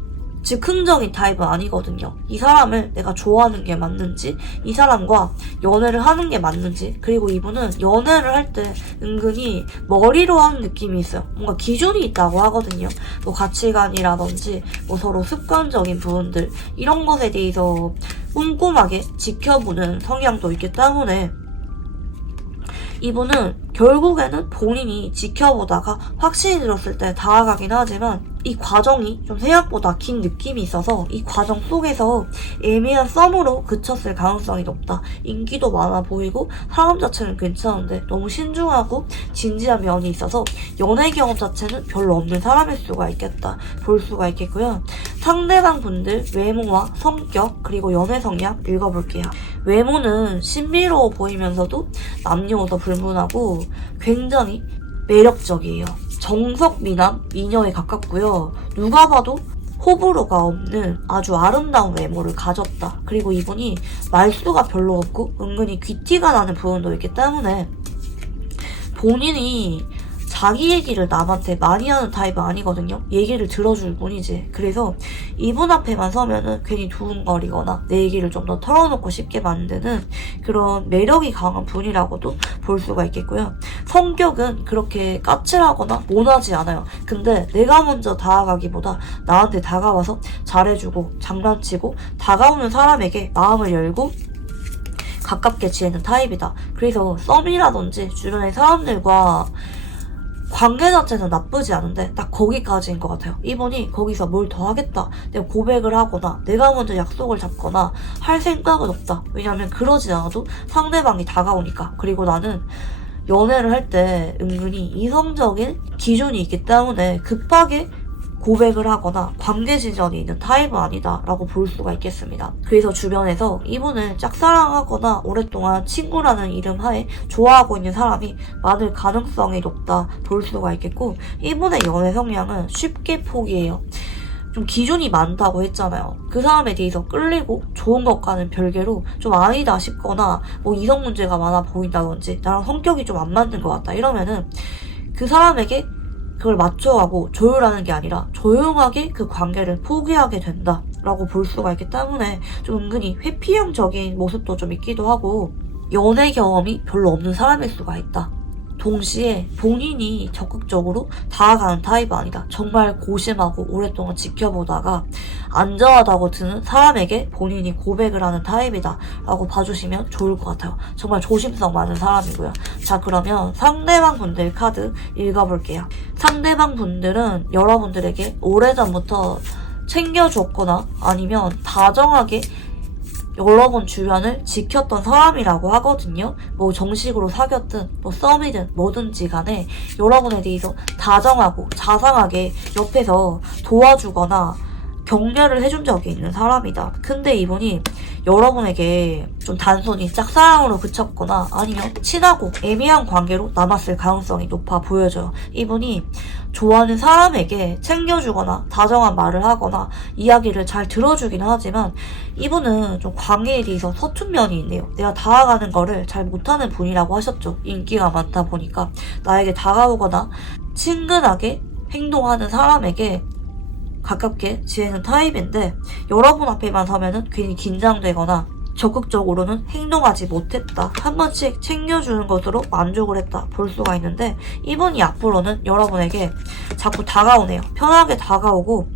즉흥적인 타입은 아니거든요. 이 사람을 내가 좋아하는 게 맞는지, 이 사람과 연애를 하는 게 맞는지, 그리고 이분은 연애를 할 때 은근히 머리로 하는 느낌이 있어요. 뭔가 기준이 있다고 하거든요. 뭐 가치관이라든지 뭐 서로 습관적인 부분들, 이런 것에 대해서 꼼꼼하게 지켜보는 성향도 있기 때문에 이분은 결국에는 본인이 지켜보다가 확신이 들었을 때 다가가긴 하지만 이 과정이 좀 생각보다 긴 느낌이 있어서 이 과정 속에서 애매한 썸으로 그쳤을 가능성이 높다. 인기도 많아 보이고 사람 자체는 괜찮은데 너무 신중하고 진지한 면이 있어서 연애 경험 자체는 별로 없는 사람일 수가 있겠다, 볼 수가 있겠고요. 상대방 분들 외모와 성격 그리고 연애 성향 읽어볼게요. 외모는 신비로워 보이면서도 남녀노소 불문하고 굉장히 매력적이에요. 정석 미남 미녀에 가깝고요. 누가 봐도 호불호가 없는 아주 아름다운 외모를 가졌다. 그리고 이분이 말수가 별로 없고 은근히 귀티가 나는 부분도 있기 때문에 본인이 자기 얘기를 남한테 많이 하는 타입은 아니거든요. 얘기를 들어줄 뿐이지. 그래서 이분 앞에만 서면은 괜히 두근거리거나 내 얘기를 좀 더 털어놓고 싶게 만드는 그런 매력이 강한 분이라고도 볼 수가 있겠고요. 성격은 그렇게 까칠하거나 모나지 않아요. 근데 내가 먼저 다가가기보다 나한테 다가와서 잘해주고 장난치고 다가오는 사람에게 마음을 열고 가깝게 지내는 타입이다. 그래서 썸이라든지 주변의 사람들과 관계 자체는 나쁘지 않은데 딱 거기까지인 것 같아요. 이분이 거기서 뭘 더 하겠다, 내가 고백을 하거나 내가 먼저 약속을 잡거나 할 생각은 없다. 왜냐하면 그러지 않아도 상대방이 다가오니까. 그리고 나는 연애를 할 때 은근히 이성적인 기준이 있기 때문에 급하게 고백을 하거나 관계 진전이 있는 타입은 아니다 라고 볼 수가 있겠습니다. 그래서 주변에서 이분을 짝사랑하거나 오랫동안 친구라는 이름 하에 좋아하고 있는 사람이 많을 가능성이 높다 볼 수가 있겠고, 이분의 연애 성향은 쉽게 포기해요. 좀 기준이 많다고 했잖아요. 그 사람에 대해서 끌리고 좋은 것과는 별개로 좀 아니다 싶거나 뭐 이성 문제가 많아 보인다든지 나랑 성격이 좀 안 맞는 것 같다 이러면은 그 사람에게 그걸 맞춰가고 조율하는 게 아니라 조용하게 그 관계를 포기하게 된다 라고 볼 수가 있기 때문에 좀 은근히 회피형적인 모습도 좀 있기도 하고 연애 경험이 별로 없는 사람일 수가 있다. 동시에 본인이 적극적으로 다가가는 타입이 아니다. 정말 고심하고 오랫동안 지켜보다가 안전하다고 드는 사람에게 본인이 고백을 하는 타입이다 라고 봐주시면 좋을 것 같아요. 정말 조심성 많은 사람이고요. 자, 그러면 상대방 분들 카드 읽어볼게요. 상대방 분들은 여러분들에게 오래전부터 챙겨줬거나 아니면 다정하게 여러분 주변을 지켰던 사람이라고 하거든요. 뭐 정식으로 사귀었든 뭐 썸이든 뭐든지 간에 여러분에 대해서 다정하고 자상하게 옆에서 도와주거나 격려를 해준 적이 있는 사람이다. 근데 이분이 여러분에게 좀 단순히 짝사랑으로 그쳤거나 아니면 친하고 애매한 관계로 남았을 가능성이 높아 보여져요. 이분이 좋아하는 사람에게 챙겨주거나 다정한 말을 하거나 이야기를 잘 들어주긴 하지만 이분은 좀 관계에 대해서 서툰 면이 있네요. 내가 다가가는 거를 잘 못하는 분이라고 하셨죠. 인기가 많다 보니까 나에게 다가오거나 친근하게 행동하는 사람에게 가깝게 지내는 타입인데 여러분 앞에만 서면은 괜히 긴장되거나 적극적으로는 행동하지 못했다. 한 번씩 챙겨주는 것으로 만족을 했다. 볼 수가 있는데 이분이 앞으로는 여러분에게 자꾸 다가오네요. 편하게 다가오고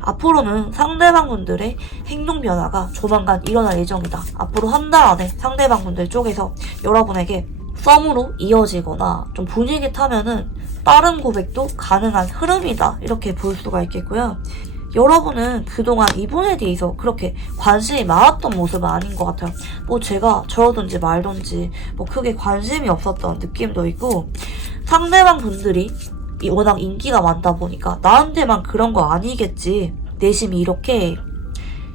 앞으로는 상대방분들의 행동 변화가 조만간 일어날 예정이다. 앞으로 한 달 안에 상대방분들 쪽에서 여러분에게 썸으로 이어지거나 좀 분위기 타면은 빠른 고백도 가능한 흐름이다. 이렇게 볼 수가 있겠고요. 여러분은 그동안 이분에 대해서 그렇게 관심이 많았던 모습은 아닌 것 같아요. 뭐 제가 저러든지 말든지 뭐 크게 관심이 없었던 느낌도 있고 상대방 분들이 워낙 인기가 많다 보니까 나한테만 그런 거 아니겠지. 내심이 이렇게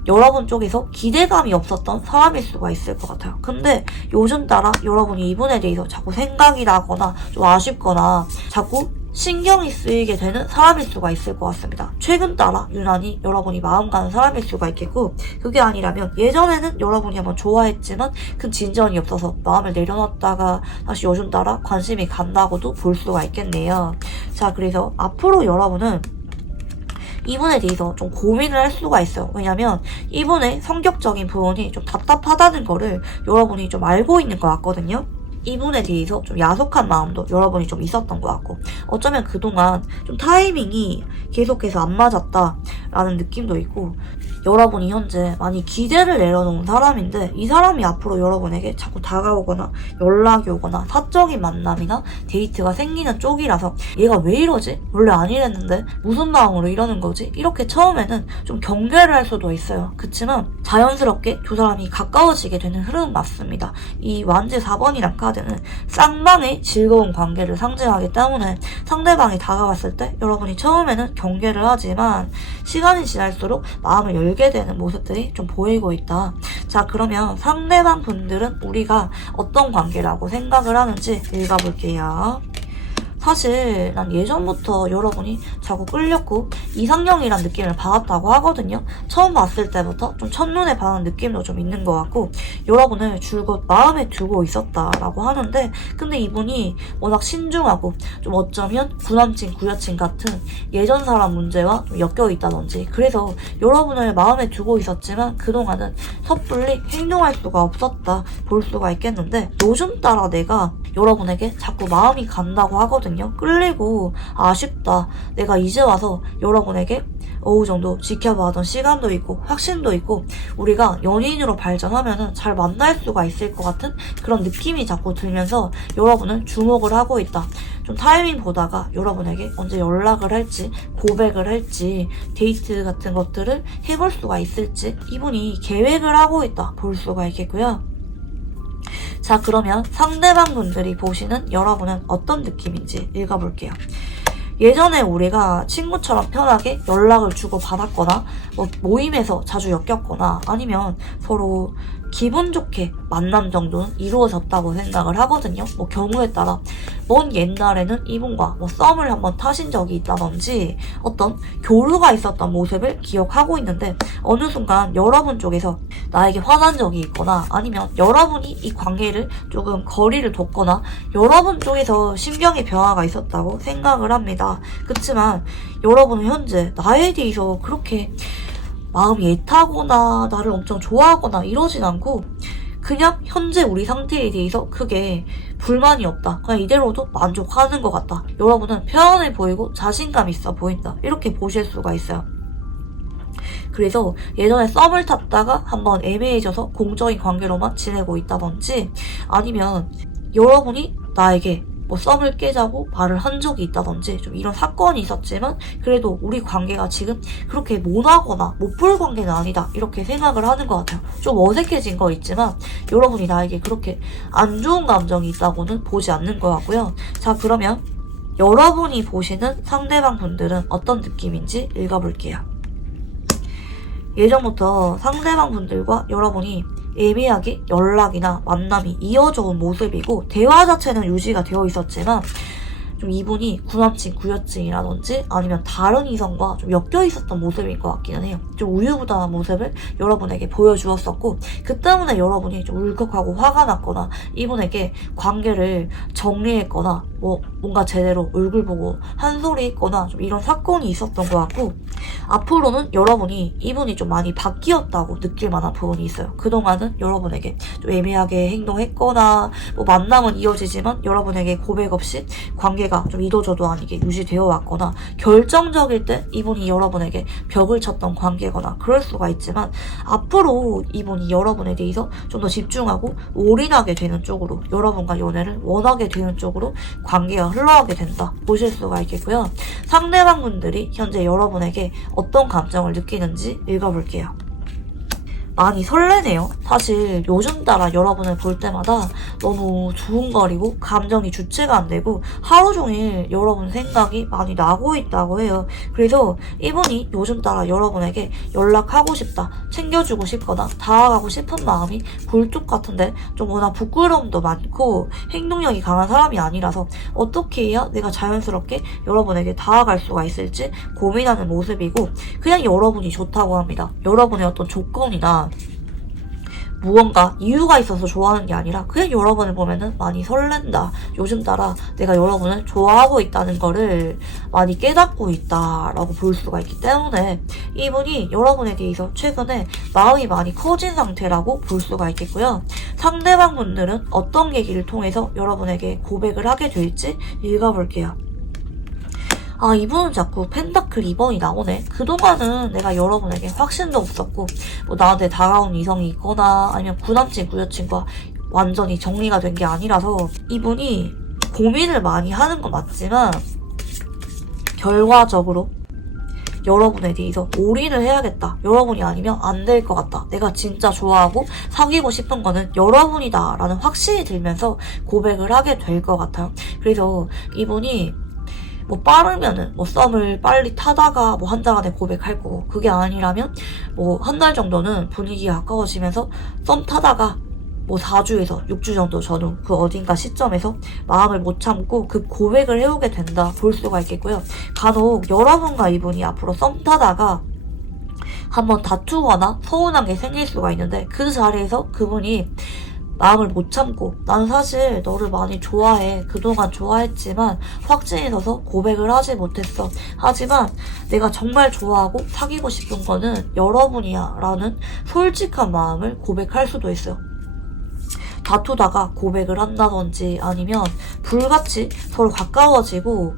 여러분 쪽에서 기대감이 없었던 사람일 수가 있을 것 같아요. 근데 요즘 따라 여러분이 이분에 대해서 자꾸 생각이 나거나 좀 아쉽거나 자꾸 신경이 쓰이게 되는 사람일 수가 있을 것 같습니다. 최근 따라 유난히 여러분이 마음 가는 사람일 수가 있겠고 그게 아니라면 예전에는 여러분이 한번 좋아했지만 큰 진전이 없어서 마음을 내려놨다가 다시 요즘 따라 관심이 간다고도 볼 수가 있겠네요. 자, 그래서 앞으로 여러분은 이분에 대해서 좀 고민을 할 수가 있어요. 왜냐면 이분의 성격적인 부분이 좀 답답하다는 거를 여러분이 좀 알고 있는 것 같거든요. 이분에 대해서 좀 야속한 마음도 여러분이 좀 있었던 것 같고 어쩌면 그동안 좀 타이밍이 계속해서 안 맞았다라는 느낌도 있고 여러분이 현재 많이 기대를 내려놓은 사람인데 이 사람이 앞으로 여러분에게 자꾸 다가오거나 연락이 오거나 사적인 만남이나 데이트가 생기는 쪽이라서 얘가 왜 이러지? 원래 안 이랬는데 무슨 마음으로 이러는 거지? 이렇게 처음에는 좀 경계를 할 수도 있어요. 그치만 자연스럽게 두 사람이 가까워지게 되는 흐름은 맞습니다. 이 완제 4번이란 카드는 쌍방의 즐거운 관계를 상징하기 때문에 상대방이 다가왔을 때 여러분이 처음에는 경계를 하지만 시간이 지날수록 마음을 열게 되는 모습들이 좀 보이고 있다. 자, 그러면 상대방 분들은 우리가 어떤 관계라고 생각을 하는지 읽어볼게요. 사실 난 예전부터 여러분이 자꾸 끌렸고 이상형이란 느낌을 받았다고 하거든요. 처음 봤을 때부터 좀 첫눈에 반한 느낌도 좀 있는 것 같고 여러분을 줄곧 마음에 두고 있었다라고 하는데 근데 이분이 워낙 신중하고 좀 어쩌면 구남친 구여친 같은 예전 사람 문제와 좀 엮여 있다든지 그래서 여러분을 마음에 두고 있었지만 그동안은 섣불리 행동할 수가 없었다 볼 수가 있겠는데 요즘 따라 내가 여러분에게 자꾸 마음이 간다고 하거든요. 끌리고 아쉽다. 내가 이제 와서 여러분에게 어느 정도 지켜봐던 시간도 있고 확신도 있고 우리가 연인으로 발전하면은 잘 만날 수가 있을 것 같은 그런 느낌이 자꾸 들면서 여러분은 주목을 하고 있다. 좀 타이밍 보다가 여러분에게 언제 연락을 할지 고백을 할지 데이트 같은 것들을 해볼 수가 있을지 이분이 계획을 하고 있다 볼 수가 있겠고요. 자, 그러면 상대방 분들이 보시는 여러분은 어떤 느낌인지 읽어볼게요. 예전에 우리가 친구처럼 편하게 연락을 주고 받았거나 뭐 모임에서 자주 엮였거나 아니면 서로 기분 좋게 만남 정도는 이루어졌다고 생각을 하거든요. 뭐 경우에 따라 먼 옛날에는 이분과 뭐 썸을 한번 타신 적이 있다든지 어떤 교류가 있었던 모습을 기억하고 있는데 어느 순간 여러분 쪽에서 나에게 화난 적이 있거나 아니면 여러분이 이 관계를 조금 거리를 뒀거나 여러분 쪽에서 심경의 변화가 있었다고 생각을 합니다. 그렇지만 여러분은 현재 나에 대해서 그렇게 마음이 애타거나 나를 엄청 좋아하거나 이러진 않고 그냥 현재 우리 상태에 대해서 크게 불만이 없다. 그냥 이대로도 만족하는 것 같다. 여러분은 편안해 보이고 자신감 있어 보인다. 이렇게 보실 수가 있어요. 그래서 예전에 썸을 탔다가 한번 애매해져서 공적인 관계로만 지내고 있다든지 아니면 여러분이 나에게 뭐 썸을 깨자고 말을 한 적이 있다든지 좀 이런 사건이 있었지만 그래도 우리 관계가 지금 그렇게 모나거나 못 볼 관계는 아니다 이렇게 생각을 하는 것 같아요. 좀 어색해진 거 있지만 여러분이 나에게 그렇게 안 좋은 감정이 있다고는 보지 않는 것 같고요. 자, 그러면 여러분이 보시는 상대방 분들은 어떤 느낌인지 읽어볼게요. 예전부터 상대방 분들과 여러분이 애매하게 연락이나 만남이 이어져 온 모습이고 대화 자체는 유지가 되어 있었지만 좀 이분이 구남친 구여친이라든지 아니면 다른 이성과 좀 엮여 있었던 모습일 것 같기는 해요. 좀 우유부단한 모습을 여러분에게 보여주었었고 그 때문에 여러분이 좀 울컥하고 화가 났거나 이분에게 관계를 정리했거나 뭐 뭔가 제대로 얼굴 보고 한 소리 했거나 좀 이런 사건이 있었던 것 같고 앞으로는 여러분이 이분이 좀 많이 바뀌었다고 느낄 만한 부분이 있어요. 그동안은 여러분에게 좀 애매하게 행동했거나 뭐 만남은 이어지지만 여러분에게 고백 없이 관계가 좀 이도저도 아니게 유지되어 왔거나 결정적일 때 이분이 여러분에게 벽을 쳤던 관계거나 그럴 수가 있지만 앞으로 이분이 여러분에 대해서 좀 더 집중하고 올인하게 되는 쪽으로 여러분과 연애를 원하게 되는 쪽으로 관계가 흘러가게 된다 보실 수가 있겠고요. 상대방 분들이 현재 여러분에게 어떤 감정을 느끼는지 읽어볼게요. 많이 설레네요. 사실 요즘 따라 여러분을 볼 때마다 너무 두근거리고 감정이 주체가 안 되고 하루 종일 여러분 생각이 많이 나고 있다고 해요. 그래서 이분이 요즘 따라 여러분에게 연락하고 싶다, 챙겨주고 싶거나 다가가고 싶은 마음이 굴뚝 같은데 좀 워낙 부끄러움도 많고 행동력이 강한 사람이 아니라서 어떻게 해야 내가 자연스럽게 여러분에게 다가갈 수가 있을지 고민하는 모습이고 그냥 여러분이 좋다고 합니다. 여러분의 어떤 조건이나 무언가 이유가 있어서 좋아하는 게 아니라 그냥 여러분을 보면은 많이 설렌다. 요즘 따라 내가 여러분을 좋아하고 있다는 거를 많이 깨닫고 있다라고 볼 수가 있기 때문에 이분이 여러분에 대해서 최근에 마음이 많이 커진 상태라고 볼 수가 있겠고요. 상대방 분들은 어떤 계기를 통해서 여러분에게 고백을 하게 될지 읽어볼게요. 아, 이분은 자꾸 펜타클 2번이 나오네. 그동안은 내가 여러분에게 확신도 없었고 뭐 나한테 다가온 이성이 있거나 아니면 구남친 구여친과 완전히 정리가 된 게 아니라서 이분이 고민을 많이 하는 건 맞지만 결과적으로 여러분에 대해서 올인을 해야겠다. 여러분이 아니면 안 될 것 같다. 내가 진짜 좋아하고 사귀고 싶은 거는 여러분이다 라는 확신이 들면서 고백을 하게 될 것 같아요. 그래서 이분이 뭐 빠르면은 뭐 썸을 빨리 타다가 뭐 한 달 안에 고백할 거고 그게 아니라면 뭐 한 달 정도는 분위기가 가까워지면서 썸 타다가 뭐 4주에서 6주 정도 전후 그 어딘가 시점에서 마음을 못 참고 그 고백을 해오게 된다 볼 수가 있겠고요. 간혹 여러분과 이분이 앞으로 썸 타다가 한번 다투거나 서운한 게 생길 수가 있는데 그 자리에서 그분이 마음을 못 참고 난 사실 너를 많이 좋아해. 그동안 좋아했지만 확신이 서서 고백을 하지 못했어. 하지만 내가 정말 좋아하고 사귀고 싶은 거는 여러분이야 라는 솔직한 마음을 고백할 수도 있어요. 다투다가 고백을 한다든지 아니면 불같이 서로 가까워지고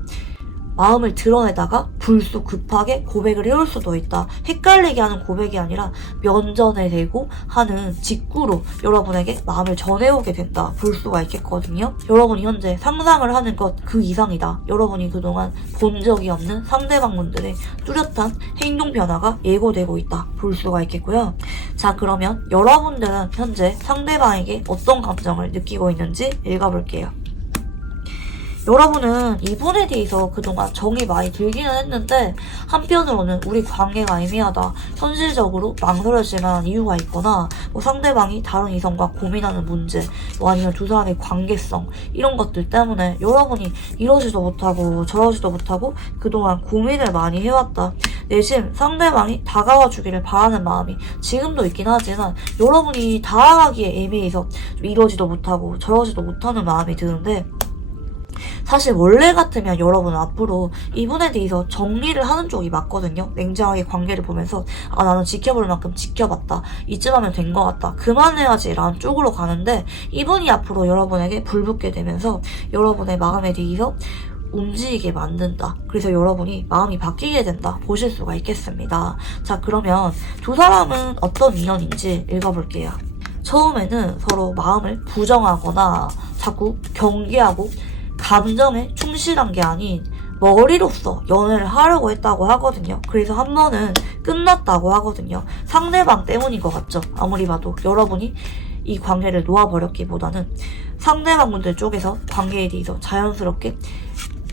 마음을 드러내다가 불쑥 급하게 고백을 해올 수도 있다. 헷갈리게 하는 고백이 아니라 면전에 대고 하는 직구로 여러분에게 마음을 전해오게 된다. 볼 수가 있겠거든요. 여러분이 현재 상상을 하는 것 그 이상이다. 여러분이 그동안 본 적이 없는 상대방분들의 뚜렷한 행동 변화가 예고되고 있다. 볼 수가 있겠고요. 자, 그러면 여러분들은 현재 상대방에게 어떤 감정을 느끼고 있는지 읽어볼게요. 여러분은 이분에 대해서 그동안 정이 많이 들기는 했는데 한편으로는 우리 관계가 애매하다, 현실적으로 망설여질 만한 이유가 있거나 뭐 상대방이 다른 이성과 고민하는 문제 뭐 아니면 두 사람의 관계성 이런 것들 때문에 여러분이 이러지도 못하고 저러지도 못하고 그동안 고민을 많이 해왔다. 내심 상대방이 다가와 주기를 바라는 마음이 지금도 있긴 하지만 여러분이 다가가기에 애매해서 좀 이러지도 못하고 저러지도 못하는 마음이 드는데 사실 원래 같으면 여러분은 앞으로 이분에 대해서 정리를 하는 쪽이 맞거든요. 냉정하게 관계를 보면서 아 나는 지켜볼 만큼 지켜봤다. 이쯤 하면 된 것 같다. 그만해야지 라는 쪽으로 가는데 이분이 앞으로 여러분에게 불붙게 되면서 여러분의 마음에 대해서 움직이게 만든다. 그래서 여러분이 마음이 바뀌게 된다. 보실 수가 있겠습니다. 자, 그러면 두 사람은 어떤 인연인지 읽어볼게요. 처음에는 서로 마음을 부정하거나 자꾸 경계하고 감정에 충실한 게 아닌 머리로서 연애를 하려고 했다고 하거든요. 그래서 한 번은 끝났다고 하거든요. 상대방 때문인 것 같죠? 아무리 봐도 여러분이 이 관계를 놓아버렸기보다는 상대방분들 쪽에서 관계에 대해서 자연스럽게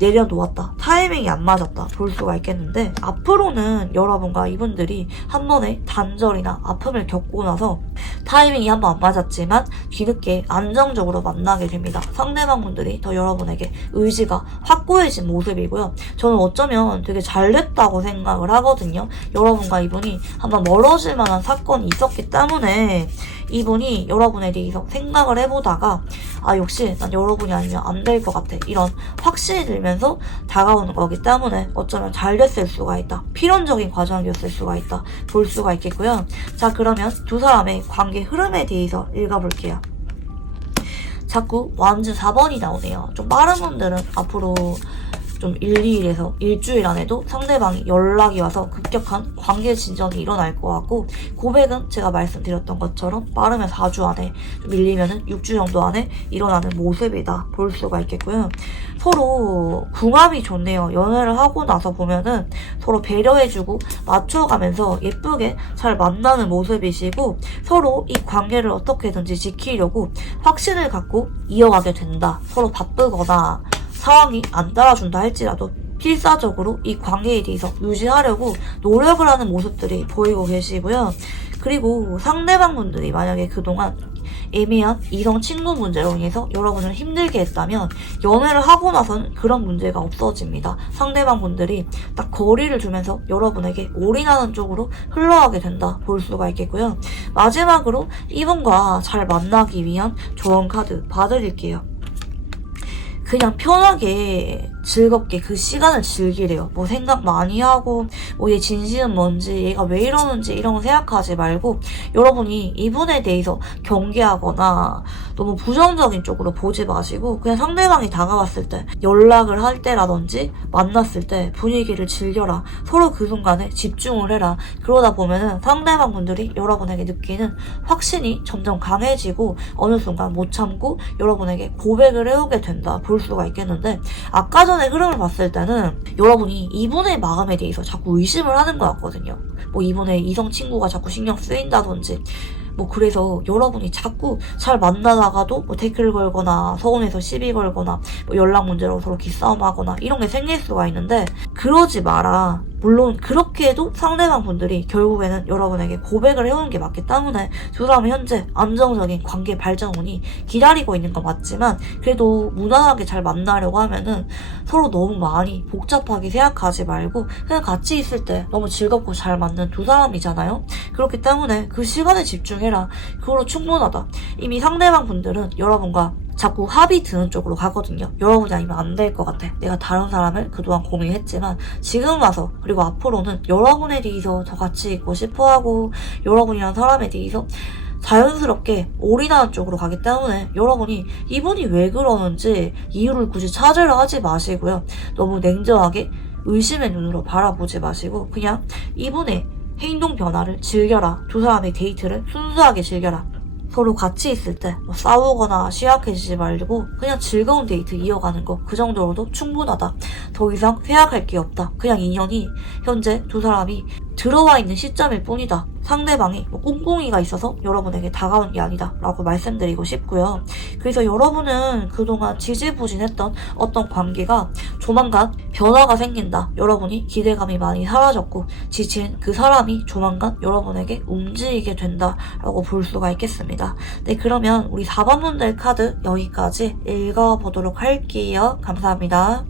내려놓았다. 타이밍이 안 맞았다. 볼 수가 있겠는데 앞으로는 여러분과 이분들이 한 번의 단절이나 아픔을 겪고 나서 타이밍이 한 번 안 맞았지만 뒤늦게 안정적으로 만나게 됩니다. 상대방분들이 더 여러분에게 의지가 확고해진 모습이고요. 저는 어쩌면 되게 잘 됐다고 생각을 하거든요. 여러분과 이분이 한번 멀어질 만한 사건이 있었기 때문에 이분이 여러분에 대해서 생각을 해보다가 아 역시 난 여러분이 아니면 안 될 것 같아 이런 확신이 들면서 다가오는 거기 때문에 어쩌면 잘 됐을 수가 있다. 필연적인 과정이었을 수가 있다. 볼 수가 있겠고요. 자 그러면 두 사람의 관계 흐름에 대해서 읽어볼게요. 자꾸 완즈 4번이 나오네요. 좀 빠른 분들은 앞으로 좀 1~2일에서 일주일 안에도 상대방이 연락이 와서 급격한 관계 진전이 일어날 것 같고 고백은 제가 말씀드렸던 것처럼 빠르면 4주 안에 밀리면 6주 정도 안에 일어나는 모습이다 볼 수가 있겠고요. 서로 궁합이 좋네요. 연애를 하고 나서 보면은 서로 배려해주고 맞춰가면서 예쁘게 잘 만나는 모습이시고 서로 이 관계를 어떻게든지 지키려고 확신을 갖고 이어가게 된다. 서로 바쁘거나 상황이 안 따라준다 할지라도 필사적으로 이 관계에 대해서 유지하려고 노력을 하는 모습들이 보이고 계시고요. 그리고 상대방분들이 만약에 그동안 애매한 이성 친구 문제로 인해서 여러분을 힘들게 했다면 연애를 하고 나서는 그런 문제가 없어집니다. 상대방분들이 딱 거리를 두면서 여러분에게 올인하는 쪽으로 흘러가게 된다 볼 수가 있겠고요. 마지막으로 이분과 잘 만나기 위한 조언 카드 봐드릴게요. 그냥 편하게 즐겁게 그 시간을 즐기래요. 뭐 생각 많이 하고 뭐 얘 진심은 뭔지 얘가 왜 이러는지 이런 거 생각하지 말고 여러분이 이분에 대해서 경계하거나 너무 부정적인 쪽으로 보지 마시고 그냥 상대방이 다가왔을 때 연락을 할 때라든지 만났을 때 분위기를 즐겨라. 서로 그 순간에 집중을 해라. 그러다 보면은 상대방 분들이 여러분에게 느끼는 확신이 점점 강해지고 어느 순간 못 참고 여러분에게 고백을 해오게 된다 볼 수가 있겠는데 아까 전에 흐름을 봤을 때는 여러분이 이분의 마음에 대해서 자꾸 의심을 하는 것 같거든요. 뭐 이분의 이성 친구가 자꾸 신경 쓰인다든지 뭐 그래서 여러분이 자꾸 잘 만나다가도 뭐 태클 걸거나 서운해서 시비 걸거나 뭐 연락 문제로 서로 기싸움 하거나 이런 게 생길 수가 있는데 그러지 마라. 물론 그렇게 해도 상대방 분들이 결국에는 여러분에게 고백을 해오는 게 맞기 때문에 두 사람은 현재 안정적인 관계 발전운이 기다리고 있는 건 맞지만 그래도 무난하게 잘 만나려고 하면은 서로 너무 많이 복잡하게 생각하지 말고 그냥 같이 있을 때 너무 즐겁고 잘 맞는 두 사람이잖아요. 그렇기 때문에 그 시간에 집중해라. 그걸로 충분하다. 이미 상대방 분들은 여러분과 자꾸 합이 드는 쪽으로 가거든요. 여러분이 아니면 안 될 것 같아. 내가 다른 사람을 그동안 고민했지만 지금 와서 그리고 앞으로는 여러분에 대해서 더 같이 있고 싶어하고 여러분이란 사람에 대해서 자연스럽게 올인하는 쪽으로 가기 때문에 여러분이 이분이 왜 그러는지 이유를 굳이 찾으려 하지 마시고요. 너무 냉정하게 의심의 눈으로 바라보지 마시고 그냥 이분의 행동 변화를 즐겨라. 두 사람의 데이트를 순수하게 즐겨라. 서로 같이 있을 때 뭐 싸우거나 시약해지지 말고 그냥 즐거운 데이트 이어가는 거 그 정도로도 충분하다. 더 이상 생각할 게 없다. 그냥 인연이 현재 두 사람이 들어와 있는 시점일 뿐이다. 상대방이 뭐 꿍꿍이가 있어서 여러분에게 다가온 게 아니다 라고 말씀드리고 싶고요. 그래서 여러분은 그동안 지지부진했던 어떤 관계가 조만간 변화가 생긴다. 여러분이 기대감이 많이 사라졌고 지친 그 사람이 조만간 여러분에게 움직이게 된다 라고 볼 수가 있겠습니다. 네, 그러면 우리 4번 분들 카드 여기까지 읽어보도록 할게요. 감사합니다.